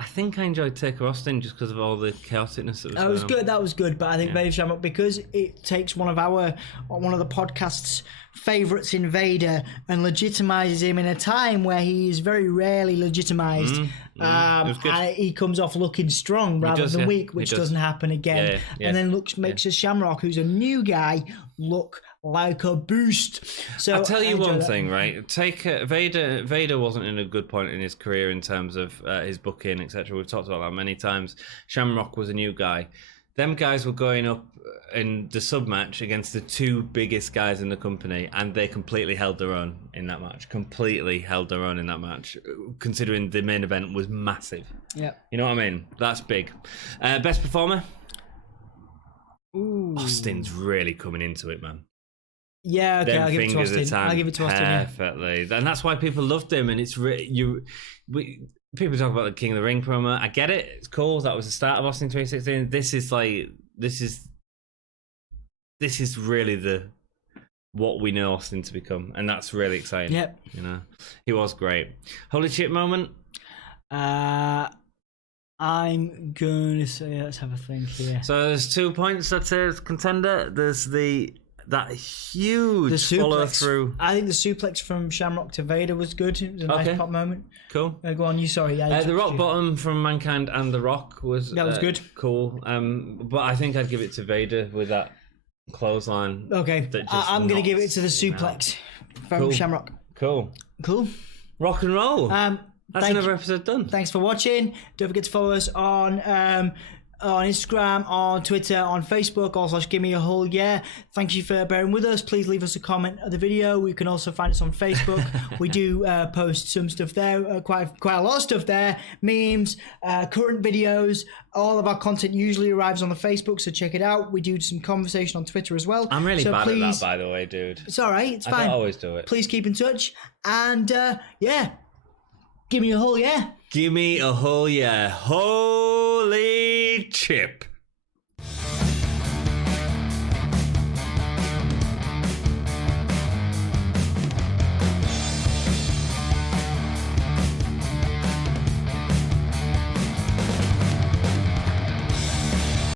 I think I enjoyed Taker Austin just because of all the chaoticness that was good. That was good, but I think Vader Shamrock, because it takes one of the podcast's favourites in Vader and legitimizes him in a time where he is very rarely legitimized. And he comes off looking strong rather than weak, which doesn't happen again. And then makes a Shamrock, who's a new guy, look like a boost. So I'll tell you one thing, right? Vader wasn't in a good point in his career in terms of his booking, etc. We've talked about that many times. Shamrock was a new guy. Them guys were going up in the sub match against the two biggest guys in the company, and they completely held their own in that match. Considering the main event was massive. Yeah, you know what I mean? That's big. Best performer? Ooh. Austin's really coming into it, man. Yeah, okay, I'll give it to Austin. I'll give it to Austin. Perfectly. And that's why people loved him. And it's people talk about the King of the Ring promo. I get it. It's cool. That was the start of Austin 2016. This is really what we know Austin to become. And that's really exciting. Yep. You know, he was great. Holy shit moment. I'm going to say, let's have a think here. So there's 2 points. That's a contender. There's the that huge follow through. I think the suplex from Shamrock to Vader was good. It was a nice pop moment. Cool. Go on, you. Sorry. The rock bottom from Mankind and The Rock was good. Cool. But I think I'd give it to Vader with that clothesline. Okay. I'm going to give it to the suplex from Shamrock. Cool. Rock and roll. That's another episode done. Thanks for watching. Don't forget to follow us on Instagram, on Twitter, on Facebook, /Gimme a Whole Yeah. Thank you for bearing with us. Please leave us a comment of the video. You can also find us on Facebook. We do post some stuff there, quite a lot of stuff there. Memes, current videos. All of our content usually arrives on the Facebook, so check it out. We do some conversation on Twitter as well. I'm really bad at that, by the way, dude. It's all right. It's fine. I don't always do it. Please keep in touch. And, give me a whole yeah. Give me a whole yeah. Holy chip.